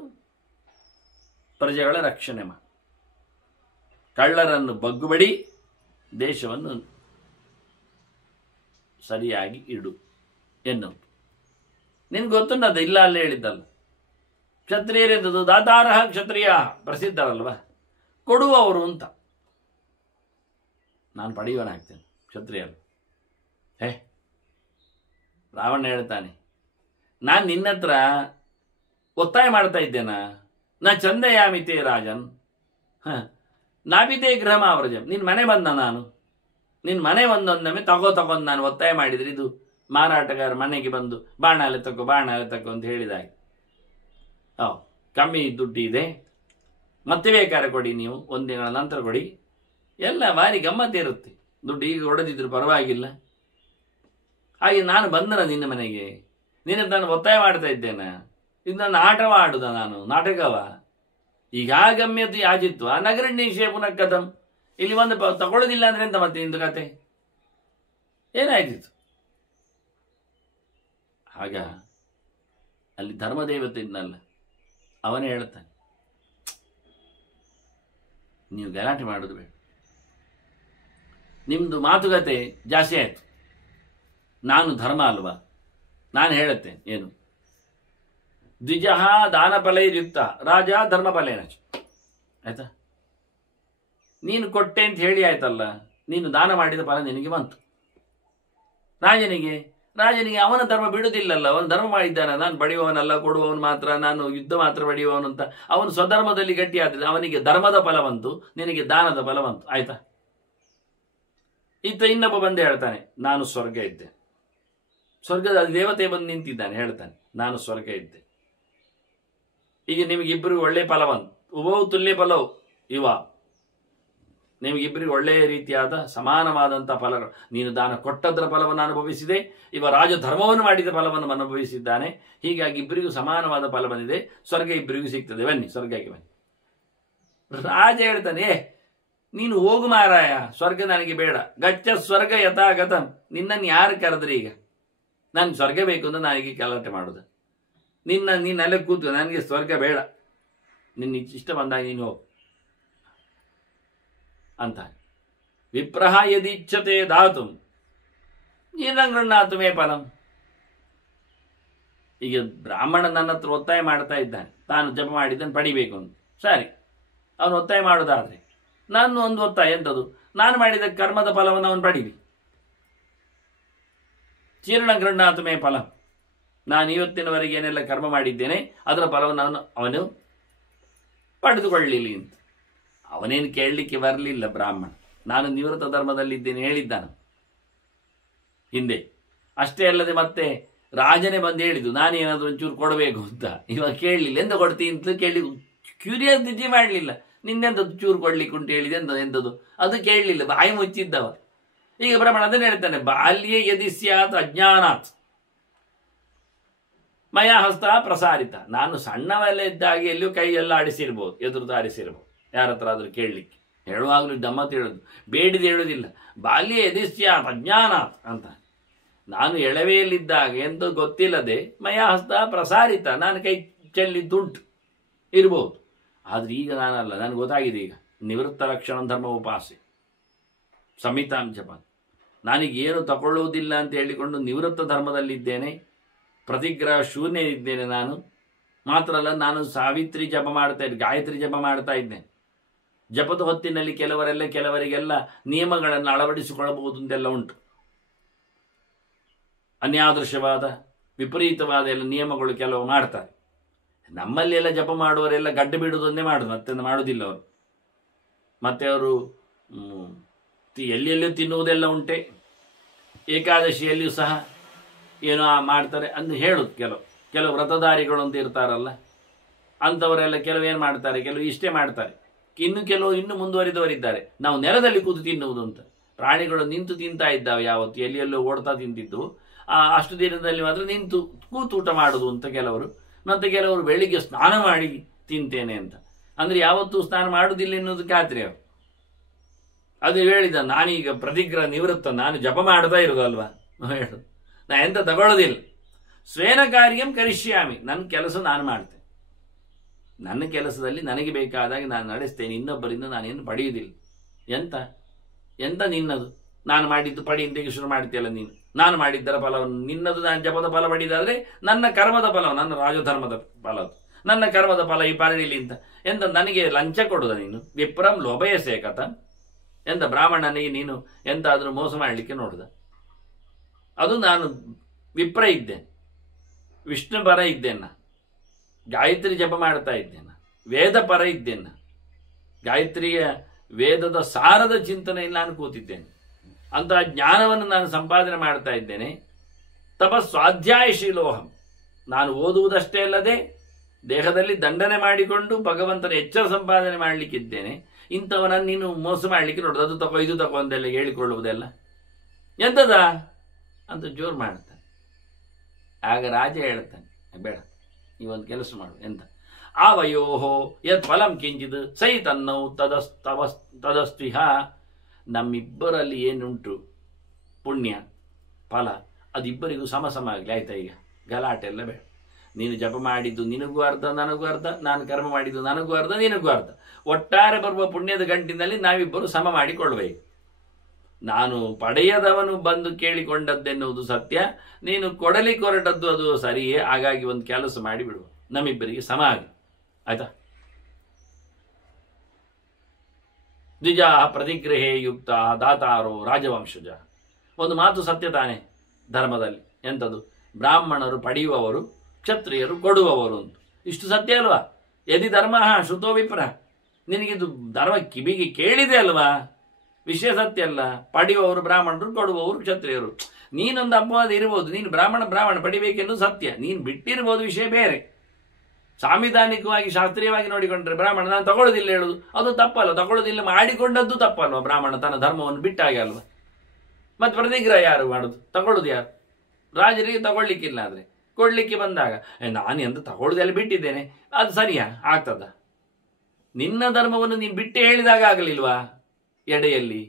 ಪ್ರಜೆಗಳ ರಕ್ಷಣೆ ಮಾಡು, ಕಳ್ಳರನ್ನು ಬಗ್ಗುಬಡಿ, ದೇಶವನ್ನು ಸರಿಯಾಗಿ ಇಡು ಎನ್ನುವುದು. ನಿನ್ಗೆ ಗೊತ್ತುಂಟದ? ಇಲ್ಲ ಅಲ್ಲೇ ಹೇಳಿದ್ದಲ್ಲ. ಕ್ಷತ್ರಿಯರೆಂದದು ದಾತಾರಹ ಕ್ಷತ್ರಿಯ ಪ್ರಸಿದ್ಧರಲ್ವ, ಕೊಡುವವರು ಅಂತ. ನಾನು ಪಡೆಯುವನಾಗ್ತೇನೆ ಕ್ಷತ್ರಿಯರು. ರಾವಣ ಹೇಳ್ತಾನೆ, ನಾನು ನಿನ್ನ ಹತ್ರ ಒತ್ತಾಯ ಮಾಡ್ತಾ ಇದ್ದೇನಾ? ನಾ ಚಂದಯಾಮಿತೆ ರಾಜನ್, ನಾಭಿತೆ ಗೃಹ ಮಾವ್ರಜಂ, ನಿನ್ನ ಮನೆ ಬಂದ ನಾನು, ನಿನ್ನ ಮನೆ ಒಂದೊಂದೊಮ್ಮೆ ತಗೊಂಡು ನಾನು ಒತ್ತಾಯ ಮಾಡಿದ್ರೆ ಇದು ಮಾರಾಟಗಾರ ಮನೆಗೆ ಬಂದು ಬಾಣ ಎಲ್ಲ ತಗೋ ಅಂತ ಹೇಳಿದಾಗ, ಕಮ್ಮಿ ದುಡ್ಡು ಇದೆ, ಮತ್ತೆ ಬೇಕಾದ್ರೆ ಕೊಡಿ, ನೀವು ಒಂದು ತಿಂಗಳ ನಂತರ ಕೊಡಿ, ಎಲ್ಲ ಭಾರಿ ಗಮ್ಮತ್ತಿರುತ್ತೆ, ದುಡ್ಡು ಈಗ ಹೊಡೆದಿದ್ರು ಪರವಾಗಿಲ್ಲ. ಹಾಗೆ ನಾನು ಬಂದನ ನಿನ್ನ ಮನೆಗೆ, ನಿನ್ನ ನಾನು ಒತ್ತಾಯ ಮಾಡ್ತಾ ಇದ್ದೇನೆ, ಇದು ನನ್ನ ಆಟವ ಆಡುದ, ನಾನು ನಾಟಕವ? ಈಗ ಗಮ್ಯತು ಯಾಜಿತ್ವ ನಗರಣ್ಯ ಪುನಃ ಕದಂ, ಇಲ್ಲಿ ಒಂದು ತಗೊಳ್ಳೋದಿಲ್ಲ ಅಂದ್ರೆ ಎಂತ ಮತ್ತೆ ನಿಂದು ಕತೆ ಏನಾಯ್ತಿತ್ತು? ಆಗ ಅಲ್ಲಿ ಧರ್ಮದೇವತೆ ಇದ್ನಲ್ಲ, ಅವನೇ ಹೇಳ್ತಾನೆ, ನೀವು ಗಲಾಟೆ ಮಾಡೋದು ಬೇಡ, ನಿಮ್ದು ಮಾತುಕತೆ ಜಾಸ್ತಿ ಆಯ್ತು, ನಾನು ಧರ್ಮ ಅಲ್ವಾ, ನಾನು ಹೇಳುತ್ತೇನೆ ಏನು, ದ್ವಿಜಃ ದಾನಫಲೈರ್ಯುಕ್ತ ರಾಜ ಧರ್ಮಫಲೇನ, ಆಯ್ತಾ? ನೀನು ಕೊಟ್ಟೆ ಅಂತ ಹೇಳಿ ಆಯ್ತಲ್ಲ, ನೀನು ದಾನ ಮಾಡಿದ ಫಲ ನಿನಗೆ ಬಂತು. ರಾಜನಿಗೆ ಅವನ ಧರ್ಮ ಬಿಡುವುದಿಲ್ಲಲ್ಲ, ಅವನು ಧರ್ಮ ಮಾಡಿದ್ದಾನೆ, ನಾನು ಬಡಿಯುವವನಲ್ಲ, ಕೊಡುವವನು ಮಾತ್ರ, ನಾನು ಯುದ್ಧ ಮಾತ್ರ ಬಡಿಯುವವನು ಅಂತ ಅವನು ಸ್ವಧರ್ಮದಲ್ಲಿ ಗಟ್ಟಿಯಾದ, ಅವನಿಗೆ ಧರ್ಮದ ಫಲ ಬಂತು, ನಿನಗೆ ದಾನದ ಫಲ ಬಂತು, ಆಯ್ತಾ? ಇನ್ನೊಬ್ಬ ಬಂದು ಹೇಳ್ತಾನೆ, ನಾನು ಸ್ವರ್ಗ ಇದ್ದೆ, ಸ್ವರ್ಗದ ದೇವತೆ ಬಂದು ನಿಂತಿದ್ದಾನೆ, ಹೇಳ್ತಾನೆ ನಾನು ಸ್ವರ್ಗ ಇದ್ದೆ, ಈಗ ನಿಮಗಿಬ್ಬರಿಗೂ ಒಳ್ಳೆ ಫಲ ಬಂತು, ಉಭವು ತುಲ್ಯ ಫಲವು ಇವ, ನಿಮಗಿಬ್ಬರಿಗೆ ಒಳ್ಳೆಯ ರೀತಿಯಾದ ಸಮಾನವಾದಂಥ ಫಲಗಳು, ನೀನು ದಾನ ಕೊಟ್ಟದ್ರ ಫಲವನ್ನು ಅನುಭವಿಸಿದೆ, ಇವ ರಾಜಧರ್ಮವನ್ನು ಮಾಡಿದ ಫಲವನ್ನು ಅನುಭವಿಸಿದ್ದಾನೆ, ಹೀಗಾಗಿ ಇಬ್ಬರಿಗೂ ಸಮಾನವಾದ ಫಲ ಬಂದಿದೆ, ಸ್ವರ್ಗ ಇಬ್ಬರಿಗೂ ಸಿಗ್ತದೆ, ಬನ್ನಿ ಸ್ವರ್ಗಕ್ಕೆ ಬನ್ನಿ. ರಾಜ ಹೇಳ್ತಾನೆ, ನೀನು ಹೋಗು ಮಾರಾಯ, ಸ್ವರ್ಗ ನನಗೆ ಬೇಡ, ಗಚ್ಚ ಸ್ವರ್ಗ ಯಥಾಗತಂ, ನಿನ್ನನ್ನು ಯಾರು ಕರೆದ್ರಿ? ಈಗ ನಾನು ಸ್ವರ್ಗ ಬೇಕು ಅಂತ ನಾನೀಗ ಗಲಾಟೆ ಮಾಡೋದು, ನೀನಲ್ಲೇ ಕೂತು, ನನಗೆ ಸ್ವರ್ಗ ಬೇಡ, ನಿನ್ನ ಇಷ್ಟ ಬಂದಾಗ ನೀನು ಹೋಗು ಅಂತ. ವಿಪ್ರಹ ಯದಿಚ್ಛತೆ ದಾತು ನೀರಂಗೃಹಾತು ಮೇ ಫಲಂ. ಈಗ ಬ್ರಾಹ್ಮಣ ನನ್ನ ಹತ್ರ ಒತ್ತಾಯ ಮಾಡ್ತಾ ಇದ್ದಾನೆ, ತಾನು ಜಪ ಮಾಡಿದ್ದನ್ನು ಪಡಿಬೇಕು ಅಂತ, ಸರಿ, ಅವನು ಒತ್ತಾಯ ಮಾಡೋದಾದ್ರೆ ನಾನು ಒಂದು ಒತ್ತಾಯ ಎಂಥದ್ದು, ನಾನು ಮಾಡಿದ ಕರ್ಮದ ಫಲವನ್ನು ಅವನು ಪಡೀಲಿ. ಚೀರ್ಣ ಗೃಹಾತು ಮೇ ಫಲಂ, ನಾನು ಇವತ್ತಿನವರೆಗೆ ಏನೆಲ್ಲ ಕರ್ಮ ಮಾಡಿದ್ದೇನೆ ಅದರ ಫಲವನ್ನು ಅವನು ಪಡೆದುಕೊಳ್ಳಲಿ ಅಂತ. ಅವನೇನು ಕೇಳಲಿಕ್ಕೆ ಬರಲಿಲ್ಲ ಬ್ರಾಹ್ಮಣ, ನಾನು ನಿವೃತ್ತ ಧರ್ಮದಲ್ಲಿದ್ದೇನೆ ಹೇಳಿದ್ದಾನ ಹಿಂದೆ. ಅಷ್ಟೇ ಅಲ್ಲದೆ ಮತ್ತೆ ರಾಜನೇ ಬಂದು ಹೇಳಿದ್ದು ನಾನೇನಾದರೂ ಒಂಚೂರು ಕೊಡಬೇಕು ಅಂತ. ಇವಾಗ ಕೇಳಲಿಲ್ಲ, ಎಂತ ಕೊಡ್ತೀನಿ ಅಂತ ಕೇಳಿ ಕ್ಯೂರಿಯಾಸಿಟಿ ಮಾಡಲಿಲ್ಲ, ನಿನ್ನೆಂಥದ್ದು ಚೂರು ಕೊಡ್ಲಿಕ್ಕೆ ಉಂಟು ಹೇಳಿದೆ ಎಂಥದ್ದು ಅದು ಕೇಳಲಿಲ್ಲ, ಬಾಯಿ ಮುಚ್ಚಿದ್ದವ. ಈಗ ಬ್ರಾಹ್ಮಣ ಅದನ್ನು ಹೇಳ್ತಾನೆ, ಬಾಲ್ಯೇ ಯದಿ ಸ್ಯಾತ್ ಅಜ್ಞಾನಾತ್ ಮಯ ಹಸ್ತ ಪ್ರಸಾರಿತ, ನಾನು ಸಣ್ಣವೆಲ್ಲ ಇದ್ದಾಗೆ ಎಲ್ಲಿಯೂ ಕೈ ಎಲ್ಲ ಆಡಿಸಿರ್ಬೋದು, ಎದುರು ಆಡಿಸಿರ್ಬೋದು, ಯಾರ ಹತ್ರ ಆದರೂ ಕೇಳಲಿಕ್ಕೆ. ಹೇಳುವಾಗಲೂ ಗಮ್ಮತ್ತು ಹೇಳೋದು, ಬೇಡಿದ ಹೇಳೋದಿಲ್ಲ. ಬಾಲ್ಯ ಯದಿಸ್ಯ ಅಜ್ಞಾನಾತ್ ಅಂತ, ನಾನು ಎಳವೆಯಲ್ಲಿದ್ದಾಗ ಎಂತೂ ಗೊತ್ತಿಲ್ಲದೆ ಮಯ ಹಸ್ತ ಪ್ರಸಾರಿತ, ನಾನು ಕೈ ಚೆಲ್ಲಿದ್ದುಂಟು ಇರ್ಬೋದು. ಆದರೆ ಈಗ ನಾನಲ್ಲ, ನನಗೆ ಗೊತ್ತಾಗಿದೆ, ಈಗ ನಿವೃತ್ತ ಲಕ್ಷಣ ಧರ್ಮ ಉಪಾಸೆ ಸಂಹಿತಾಂಶಪ, ನಾನೀಗ ಏನು ತಗೊಳ್ಳುವುದಿಲ್ಲ ಅಂತ ಹೇಳಿಕೊಂಡು ನಿವೃತ್ತ ಧರ್ಮದಲ್ಲಿದ್ದೇನೆ, ಪ್ರತಿಗ್ರಹ ಶೂನ್ಯನಿದ್ದೇನೆ. ನಾನು ಮಾತ್ರ ಅಲ್ಲ, ನಾನು ಸಾವಿತ್ರಿ ಜಪ ಮಾಡ್ತಾ ಇದ್ದೆ, ಗಾಯತ್ರಿ ಜಪ ಮಾಡ್ತಾ ಇದ್ದೇನೆ. ಜಪದ ಹೊತ್ತಿನಲ್ಲಿ ಕೆಲವರಿಗೆಲ್ಲ ನಿಯಮಗಳನ್ನು ಅಳವಡಿಸಿಕೊಳ್ಳಬಹುದು ಅಂತೆಲ್ಲ ಉಂಟು, ಅನ್ಯಾದೃಶವಾದ ವಿಪರೀತವಾದ ಎಲ್ಲ ನಿಯಮಗಳು ಕೆಲವು ಮಾಡ್ತಾರೆ. ನಮ್ಮಲ್ಲಿ ಎಲ್ಲ ಜಪ ಮಾಡುವವರೆಲ್ಲ ಗಡ್ಡೆ ಬಿಡುವುದೊಂದೇ ಮಾಡೋದು, ಮತ್ತೆಂದು ಮಾಡೋದಿಲ್ಲ ಅವರು. ಮತ್ತೆ ಅವರು ಎಲ್ಲೆಲ್ಲೂ ತಿನ್ನುವುದೆಲ್ಲ ಉಂಟೆ, ಏಕಾದಶಿಯಲ್ಲಿಯೂ ಸಹ ಏನೋ ಮಾಡ್ತಾರೆ ಅಂತ ಹೇಳುದು. ಕೆಲವು ವ್ರತಧಾರಿಗಳು ಅಂತ ಇರ್ತಾರಲ್ಲ, ಅಂಥವರೆಲ್ಲ ಕೆಲವೇನು ಮಾಡ್ತಾರೆ, ಕೆಲವು ಇಷ್ಟೇ ಮಾಡ್ತಾರೆ. ಕೆಲವು ಮುಂದುವರಿದವರಿದ್ದಾರೆ, ನಾವು ನೆಲದಲ್ಲಿ ಕೂತು ತಿನ್ನುವುದು ಅಂತ. ಪ್ರಾಣಿಗಳು ನಿಂತು ತಿಂತಾ ಇದ್ದಾವೆ, ಯಾವತ್ತು ಎಲ್ಲೆಲ್ಲೋ ಓಡ್ತಾ ತಿಂತಿದ್ದು, ಅಷ್ಟು ದಿನದಲ್ಲಿ ಮಾತ್ರ ನಿಂತು ಕೂತು ಊಟ ಮಾಡುದು ಅಂತ ಕೆಲವರು. ಮತ್ತೆ ಕೆಲವರು ಬೆಳಿಗ್ಗೆ ಸ್ನಾನ ಮಾಡಿ ತಿಂತೇನೆ ಅಂತ, ಅಂದ್ರೆ ಯಾವತ್ತೂ ಸ್ನಾನ ಮಾಡುವುದಿಲ್ಲ ಎನ್ನುವುದು ಖಾತ್ರಿ ಅವರು. ಅದು ಹೇಳಿದ, ನಾನೀಗ ಪ್ರತಿಗ್ರಹ ನಿವೃತ್ತ, ನಾನು ಜಪ ಮಾಡ್ತಾ ಇರೋದಲ್ವಾ, ಹೇಳು, ನಾ ಎಂತ ತಗೊಳ್ಳೋದಿಲ್ಲ. ಸ್ವೇನ ಕಾರ್ಯಂ ಕರಿಷ್ಯಾಮಿ, ನನ್ನ ಕೆಲಸ ನಾನು ಮಾಡ್ತೇನೆ, ನನ್ನ ಕೆಲಸದಲ್ಲಿ ನನಗೆ ಬೇಕಾದಾಗ ನಾನು ನಡೆಸ್ತೇನೆ, ಇನ್ನೊಬ್ಬರಿಂದ ನಾನೇನು ಪಡೆಯುವುದಿಲ್ಲ. ಎಂತ ನಿನ್ನದು, ನಾನು ಮಾಡಿದ್ದು ಪಡಿ ಅಂತ ಶುರು ಮಾಡ್ತೀಯಲ್ಲ ನೀನು. ನಾನು ಮಾಡಿದ್ದರ ಫಲವನ್ನು ನಿನ್ನದು, ನಾನು ಜಪದ ಫಲ ಪಡೆದಾದ್ರೆ ನನ್ನ ಕರ್ಮದ ಫಲ, ನನ್ನ ರಾಜಧರ್ಮದ ಫಲ, ನನ್ನ ಕರ್ಮದ ಫಲ ಈ ಪರಣಿಲಿ ಅಂತ ನನಗೆ ಲಂಚ ಕೊಡುದ ನೀನು? ವಿಪ್ರಂ ಲೋಭಯಸೇ ಕಥ, ಎಂತ ಬ್ರಾಹ್ಮಣನಿಗೆ ನೀನು ಎಂತಾದ್ರೂ ಮೋಸ ಮಾಡಲಿಕ್ಕೆ ನೋಡುದ? ಅದು ನಾನು ವಿಪ್ರ ಇದ್ದೇನೆ, ವಿಷ್ಣು ಪರ ಇದ್ದೇನೆ, ಗಾಯತ್ರಿ ಜಪ ಮಾಡ್ತಾ ಇದ್ದೇನೆ, ವೇದ ಪರ ಇದ್ದೇನೆ, ಗಾಯತ್ರಿಯ ವೇದದ ಸಾರದ ಚಿಂತನೆಯಲ್ಲಿ ನಾನು ಕೂತಿದ್ದೇನೆ, ಅಂತಹ ಜ್ಞಾನವನ್ನು ನಾನು ಸಂಪಾದನೆ ಮಾಡ್ತಾ ಇದ್ದೇನೆ. ತಪಸ್ವಾಧ್ಯಾಯಶೀಲೋಹಂ, ನಾನು ಓದುವುದಷ್ಟೇ ಅಲ್ಲದೆ ದೇಹದಲ್ಲಿ ದಂಡನೆ ಮಾಡಿಕೊಂಡು ಭಗವಂತನ ಎಚ್ಚರ ಸಂಪಾದನೆ ಮಾಡಲಿಕ್ಕಿದ್ದೇನೆ. ಇಂಥವನನ್ನು ನೀನು ಮೋಸ ಮಾಡಲಿಕ್ಕೆ ನೋಡೋದು, ಅದು ತಗೋ ಇದು ತಗೋ ಅಂತೆಲ್ಲ ಹೇಳಿಕೊಳ್ಳುವುದೆಲ್ಲ ಎಂತದ ಅಂತ ಜೋರು ಮಾಡ್ತಾನೆ. ಆಗ ರಾಜ ಹೇಳ್ತಾನೆ, ಬೇಡ, ನೀವೊಂದು ಕೆಲಸ ಮಾಡು. ಎಂತ? ಆವಯೋಹೋ ಯತ್ ಫಲಂ ಕಿಂಚಿತ್ ಸೈತನ್ನೌ ತದಸ್ತಿಹ. ನಮ್ಮಿಬ್ಬರಲ್ಲಿ ಏನುಂಟು ಪುಣ್ಯ ಫಲ ಅದಿಬ್ಬರಿಗೂ ಸಮ ಆಗಲಿ, ಆಯ್ತಾ? ಈಗ ಗಲಾಟೆ ಎಲ್ಲ ಬೇಡ. ನೀನು ಜಪ ಮಾಡಿದ್ದು ನಿನಗೂ ಅರ್ಧ ನನಗೂ ಅರ್ಧ, ನಾನು ಕರ್ಮ ಮಾಡಿದ್ದು ನನಗೂ ಅರ್ಧ ನಿನಗೂ ಅರ್ಧ. ಒಟ್ಟಾರೆ ಬರುವ ಪುಣ್ಯದ ಗಂಟಿನಲ್ಲಿ ನಾವಿಬ್ಬರು ಸಮ ಮಾಡಿಕೊಳ್ಳಬೇಕು. ನಾನು ಪಡೆಯದವನು ಬಂದು ಕೇಳಿಕೊಂಡದ್ದೆನ್ನುವುದು ಸತ್ಯ, ನೀನು ಕೊಡಲಿಕ್ಕೆ ಹೊರಟದ್ದು ಅದು ಸರಿಯೇ. ಹಾಗಾಗಿ ಒಂದು ಕೆಲಸ ಮಾಡಿಬಿಡುವ, ನಮ್ಮಿಬ್ಬರಿಗೆ ಸಮ ಆಗಲಿ, ಆಯ್ತಾ? ದ್ವಿಜಾ ಪ್ರತಿಗ್ರಹೇ ಯುಕ್ತ ದಾತಾರೋ ರಾಜವಂಶಜ. ಒಂದು ಮಾತು ಸತ್ಯ ತಾನೆ ಧರ್ಮದಲ್ಲಿ, ಎಂಥದ್ದು? ಬ್ರಾಹ್ಮಣರು ಪಡೆಯುವವರು, ಕ್ಷತ್ರಿಯರು ಕೊಡುವವರು ಅಂತ. ಇಷ್ಟು ಸತ್ಯ ಅಲ್ವಾ? ಯದಿ ಧರ್ಮ ಶ್ರುತೋ ವಿಪ್ರ. ನಿನಗಿದು ಧರ್ಮ ಕಿವಿಗೆ ಕೇಳಿದೆ ಅಲ್ವಾ? ವಿಷಯ ಸತ್ಯ ಅಲ್ಲ. ಪಡೆಯುವವರು ಬ್ರಾಹ್ಮಣರು, ಕೊಡುವವರು ಕ್ಷತ್ರಿಯರು. ನೀನೊಂದು ಅಪವಾದ ಇರ್ಬೋದು, ನೀನು ಬ್ರಾಹ್ಮಣ ಪಡಿಬೇಕೆನ್ನುವುದು ಸತ್ಯ, ನೀನು ಬಿಟ್ಟಿರ್ಬೋದು, ವಿಷಯ ಬೇರೆ. ಸಾಂವಿಧಾನಿಕವಾಗಿ ಶಾಸ್ತ್ರೀಯವಾಗಿ ನೋಡಿಕೊಂಡ್ರೆ ಬ್ರಾಹ್ಮಣ ನಾನು ತಗೊಳ್ಳೋದಿಲ್ಲ ಹೇಳುದು ಅದು ತಪ್ಪಲ್ಲ. ತಗೊಳ್ಳೋದಿಲ್ಲ ಮಾಡಿಕೊಂಡದ್ದು ತಪ್ಪಲ್ವ? ಬ್ರಾಹ್ಮಣ ತನ್ನ ಧರ್ಮವನ್ನು ಬಿಟ್ಟಾಗೆ ಅಲ್ವಾ? ಮತ್ತೆ ಪ್ರತಿಗ್ರಹ ಯಾರು ಮಾಡುದು? ತಗೊಳ್ಳೋದು ಯಾರು? ರಾಜರಿಗೆ ತಗೊಳ್ಲಿಕ್ಕಿಲ್ಲ, ಆದರೆ ಕೊಡ್ಲಿಕ್ಕೆ ಬಂದಾಗ ನಾನು ಎಂತ ತಗೊಳ್ಳೋದೆಲ್ಲ ಬಿಟ್ಟಿದ್ದೇನೆ, ಅದು ಸರಿಯಾ? ಆಗ್ತದ? ನಿನ್ನ ಧರ್ಮವನ್ನು ನೀನು ಬಿಟ್ಟೆ ಹೇಳಿದಾಗ ಆಗಲಿಲ್ವಾ ಎಡೆಯಲ್ಲಿ?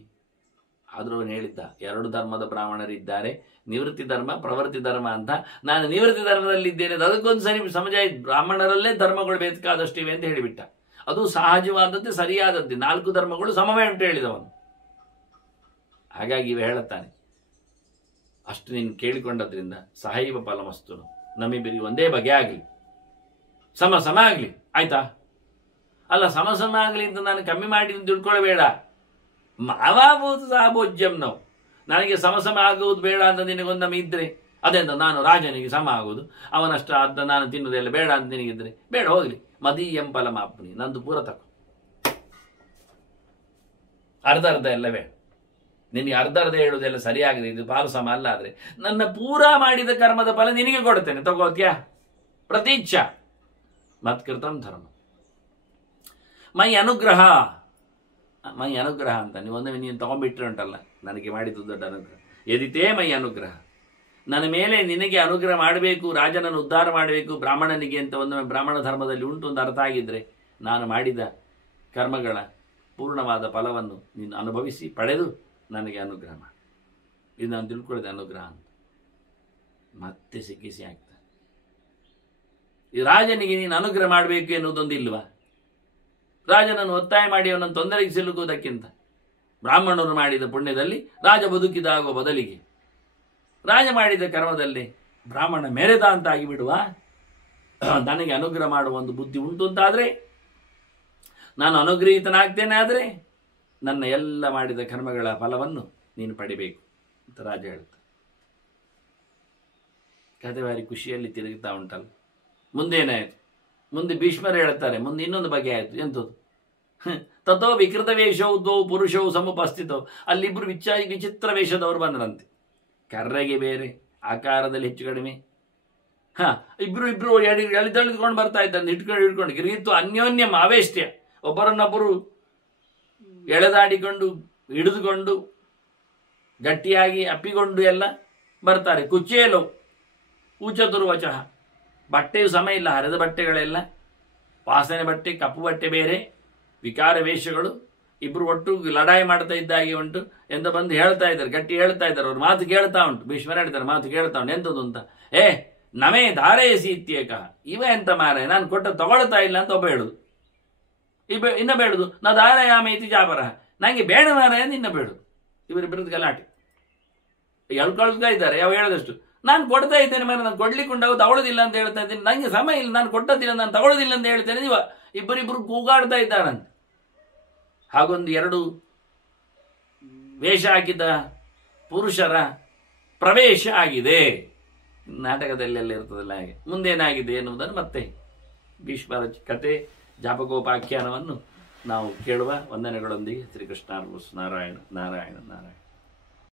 ಆದರೂ ಅವನು ಹೇಳಿದ್ದ, 2 ಧರ್ಮದ ಬ್ರಾಹ್ಮಣರಿದ್ದಾರೆ, ನಿವೃತ್ತಿ ಧರ್ಮ ಪ್ರವೃತ್ತಿ ಧರ್ಮ ಅಂತ. ನಾನು ನಿವೃತ್ತಿ ಧರ್ಮದಲ್ಲಿದ್ದೇನೆ, ಅದಕ್ಕೊಂದು ಸರಿ ಸಮಜ ಆಯ್ತು. ಬ್ರಾಹ್ಮಣರಲ್ಲೇ ಧರ್ಮಗಳು ಬೇಕಾದಷ್ಟಿವೆ ಅಂತ ಹೇಳಿಬಿಟ್ಟ. ಅದು ಸಹಜವಾದದ್ದೇ, ಸರಿಯಾದದ್ದೇ. 4 ಧರ್ಮಗಳು ಸಮವೇ ಉಂಟು ಹೇಳಿದವನು. ಹಾಗಾಗಿ ಇವ ಹೇಳುತ್ತಾನೆ, ಅಷ್ಟು ನೀನು ಕೇಳಿಕೊಂಡದ್ರಿಂದ ಸಹೈವ ಫಲಮಸ್ತು, ನಮ್ಮಿಬ್ಬರಿಗೆ ಒಂದೇ ಬಗೆ ಆಗಲಿ, ಸಮ ಆಗಲಿ, ಆಯ್ತಾ? ಅಲ್ಲ, ಸಮ ಆಗಲಿ ಅಂತ ನಾನು ಕಮ್ಮಿ ಮಾಡಿ ತಿಳ್ಕೊಳ್ಬೇಡ. ಮಾವಾಭೂತ ಸಹಭೋಜ್ಯಂ. ನಾವು ನನಗೆ ಸಮ ಆಗುವುದು ಬೇಡ ಅಂತ ನಿನಗೊಂದೊಮ್ಮೆ ಇದ್ರೆ ಅದೆಂತ? ನಾನು ರಾಜನಿಗೆ ಸಮ ಆಗುವುದು, ಅವನಷ್ಟು ಅರ್ಧ ನಾನು ತಿನ್ನುವುದೆಲ್ಲ ಬೇಡ ಅಂತ ನಿನಗಿದ್ರೆ ಬೇಡ, ಹೋಗ್ಲಿ. ಮದೀಯಂ ಫಲಮಾಪ್ನಿ, ನಂದು ಪೂರ ತಗೋ, ಅರ್ಧ ಎಲ್ಲ ಬೇಡ. ನಿನಗೆ ಅರ್ಧ ಹೇಳುವುದೆಲ್ಲ ಸರಿಯಾಗಿದೆ, ಇದು ಪಾಲು ಸಮ ಅಲ್ಲ. ಆದರೆ ನನ್ನ ಪೂರಾ ಮಾಡಿದ ಕರ್ಮದ ಫಲ ನಿನಗೆ ಕೊಡ್ತೇನೆ, ತಗೋತ್ಯಾ? ಪ್ರತೀಚ್ಛಾ ಮತ್ಕೃತಂ ಧರ್ಮ ಮೈ ಅನುಗ್ರಹ ಅಂತ ನೀವೊಂದೊಮ್ಮೆ ನೀನು ತಗೊಂಡ್ಬಿಟ್ರೆ ಉಂಟಲ್ಲ, ನನಗೆ ಮಾಡಿದ್ದು ದೊಡ್ಡ ಅನುಗ್ರಹ. ಎದಿತೇ ಮೈ ಅನುಗ್ರಹ, ನನ್ನ ಮೇಲೆ ನಿನಗೆ ಅನುಗ್ರಹ ಮಾಡಬೇಕು, ರಾಜನನ್ನು ಉದ್ಧಾರ ಮಾಡಬೇಕು ಬ್ರಾಹ್ಮಣನಿಗೆ ಅಂತ ಒಂದೊಮ್ಮೆ ಬ್ರಾಹ್ಮಣ ಧರ್ಮದಲ್ಲಿ ಉಂಟು ಒಂದು ಅರ್ಥ ಆಗಿದ್ರೆ, ನಾನು ಮಾಡಿದ ಕರ್ಮಗಳ ಪೂರ್ಣವಾದ ಫಲವನ್ನು ನೀನು ಅನುಭವಿಸಿ ಪಡೆದು ನನಗೆ ಅನುಗ್ರಹ ಮಾಡಿ. ಇದು ನಾನು ತಿಳ್ಕೊಳ್ಳಿದೆ ಅನುಗ್ರಹ ಅಂತ. ಮತ್ತೆ ಸಿಕ್ಕಿಸಿ ಆಗ್ತದೆ. ಈ ರಾಜನಿಗೆ ನೀನು ಅನುಗ್ರಹ ಮಾಡಬೇಕು ಎನ್ನುವುದೊಂದು ಇಲ್ವಾ? ರಾಜನನ್ನು ಒತ್ತಾಯ ಮಾಡಿ ಅವನನ್ನು ತೊಂದರೆಗೆ ಸಿಲುಕುವುದಕ್ಕಿಂತ ಬ್ರಾಹ್ಮಣರು ಮಾಡಿದ ಪುಣ್ಯದಲ್ಲಿ ರಾಜ ಬದುಕಿದಾಗುವ ಬದಲಿಗೆ ರಾಜ ಮಾಡಿದ ಕರ್ಮದಲ್ಲಿ ಬ್ರಾಹ್ಮಣ ಮೆರೆದ ಅಂತ ಆಗಿಬಿಡುವ. ನನಗೆ ಅನುಗ್ರಹ ಮಾಡುವ ಒಂದು ಬುದ್ಧಿ ಉಂಟು ಅಂತಾದರೆ, ನಾನು ಅನುಗ್ರಹಿತನಾಗ್ತೇನೆ. ಆದರೆ ನನ್ನ ಎಲ್ಲ ಮಾಡಿದ ಕರ್ಮಗಳ ಫಲವನ್ನು ನೀನು ಪಡಿಬೇಕು ಅಂತ ರಾಜ ಹೇಳ್ತಾರೆ. ಕತೆ ಬಾರಿ ಖುಷಿಯಲ್ಲಿ ತಿರುಗುತ್ತಾ ಉಂಟಲ್ಲ. ಮುಂದೇನಾಯಿತು? ಮುಂದೆ ಭೀಷ್ಮರು ಹೇಳ್ತಾರೆ, ಮುಂದೆ ಇನ್ನೊಂದು ಬಗೆ ಆಯಿತು. ಎಂಥದ್ದು? ತಥೋ ವಿಕೃತ ವೇಷವು ದ್ವೌ ಪುರುಷವು ಸಮುಪಸ್ಥಿತವು. ಅಲ್ಲಿಬ್ಬರು ವಿಚಿತ್ರ ವೇಷದವರು ಬಂದ್ರಂತೆ. ಕರ್ರೆಗೆ ಬೇರೆ, ಆಕಾರದಲ್ಲಿ ಹೆಚ್ಚು ಕಡಿಮೆ. ಇಬ್ರು ಎಳಿದಳಿದುಕೊಂಡು ಬರ್ತಾ ಇದ್ದಂತೆ, ಹಿಡ್ಕೊಂಡು ಗಿರಿತ್ತು ಅನ್ಯೋನ್ಯಂ ಆವೇಶ್ಯ. ಒಬ್ಬರನ್ನೊಬ್ಬರು ಎಳೆದಾಡಿಕೊಂಡು ಹಿಡಿದುಕೊಂಡು ಗಟ್ಟಿಯಾಗಿ ಅಪ್ಪಿಕೊಂಡು ಎಲ್ಲ ಬರ್ತಾರೆ. ಕುಚೇಲೋ ಊಚದುರ್ವಚಃ. ಬಟ್ಟೆಯು ಸಮ ಇಲ್ಲ, ಹರಿದ ಬಟ್ಟೆಗಳೆಲ್ಲ, ವಾಸನೆ ಬಟ್ಟೆ, ಕಪ್ಪು ಬಟ್ಟೆ ಬೇರೆ, ವಿಕಾರ ವೇಷಗಳು. ಇಬ್ರು ಒಟ್ಟು ಲಡಾಯಿ ಮಾಡ್ತಾ ಇದ್ದಾಗೆ ಉಂಟು ಎಂದು ಬಂದು ಹೇಳ್ತಾ ಇದ್ದಾರೆ, ಗಟ್ಟಿ ಹೇಳ್ತಾ ಇದ್ದಾರೆ. ಅವ್ರ ಮಾತು ಕೇಳ್ತಾ ಉಂಟು. ಭೀಷ್ಮರು ಹೇಳ್ತಾರೆ, ಮಾತು ಕೇಳ್ತಾ ಉಂಟು. ಎಂಥದ್ದು ಅಂತ? ನಮೇ ಧಾರಯಸಿ ಇತ್ಯೇಕ. ಇವ ಎಂತ ಮಾರೆ, ನಾನು ಕೊಟ್ಟ ತಗೊಳ್ತಾ ಇಲ್ಲ ಅಂತ ಒಬ್ಬ ಹೇಳುದು. ಇನ್ನ ಬೇಡುದು ನಾ ಧಾರಯಾಮೇತಿ ಜಾಬರಹ, ನಂಗೆ ಬೇಡ ಮಾರಾಯ ನಿನ್ನ ಬೇಡುದು. ಇವರಿಬ್ಬರದ್ದು ಗಲಾಟೆ ಹೇಳ್ಕೊಳ್ತಾ ಇದ್ದಾರೆ. ಯಾವ ಹೇಳದಷ್ಟು ನಾನು ಕೊಡ್ತಾ ಇದ್ದೇನೆ ಮರ, ನಾನು ಕೊಡ್ಲಿಕ್ಕೆ ಉಂಟಾಗ ತಗೊಳ್ಳೋದಿಲ್ಲ ಅಂತ ಹೇಳ್ತಾ ಇದ್ದೇನೆ, ನಂಗೆ ಸಮಯ ಇಲ್ಲ, ನಾನು ಕೊಟ್ಟದಿಲ್ಲ, ನಾನು ತಗೊಳ್ಳೋದಿಲ್ಲ ಅಂತ ಹೇಳ್ತೇನೆ. ಇಬ್ಬರಿಬ್ಬರು ಕೂಗಾಡ್ತಾ ಇದ್ದಾರಂತೆ. ಹಾಗೊಂದು 2 ವೇಷ ಹಾಕಿದ ಪುರುಷರ ಪ್ರವೇಶ ಆಗಿದೆ. ನಾಟಕದಲ್ಲೆಲ್ಲ ಇರ್ತದಲ್ಲ ಹಾಗೆ. ಮುಂದೇನಾಗಿದೆ ಎನ್ನುವುದನ್ನು ಮತ್ತೆ ಭೀಷ್ಮರ ಕತೆ ಜಾಪಕೋಪಾಖ್ಯಾನವನ್ನು ನಾವು ಕೇಳುವ. ವಂದನೆಗಳೊಂದಿಗೆ ಶ್ರೀಕೃಷ್ಣ ನಾರಾಯಣ ನಾರಾಯಣ ನಾರಾಯಣ.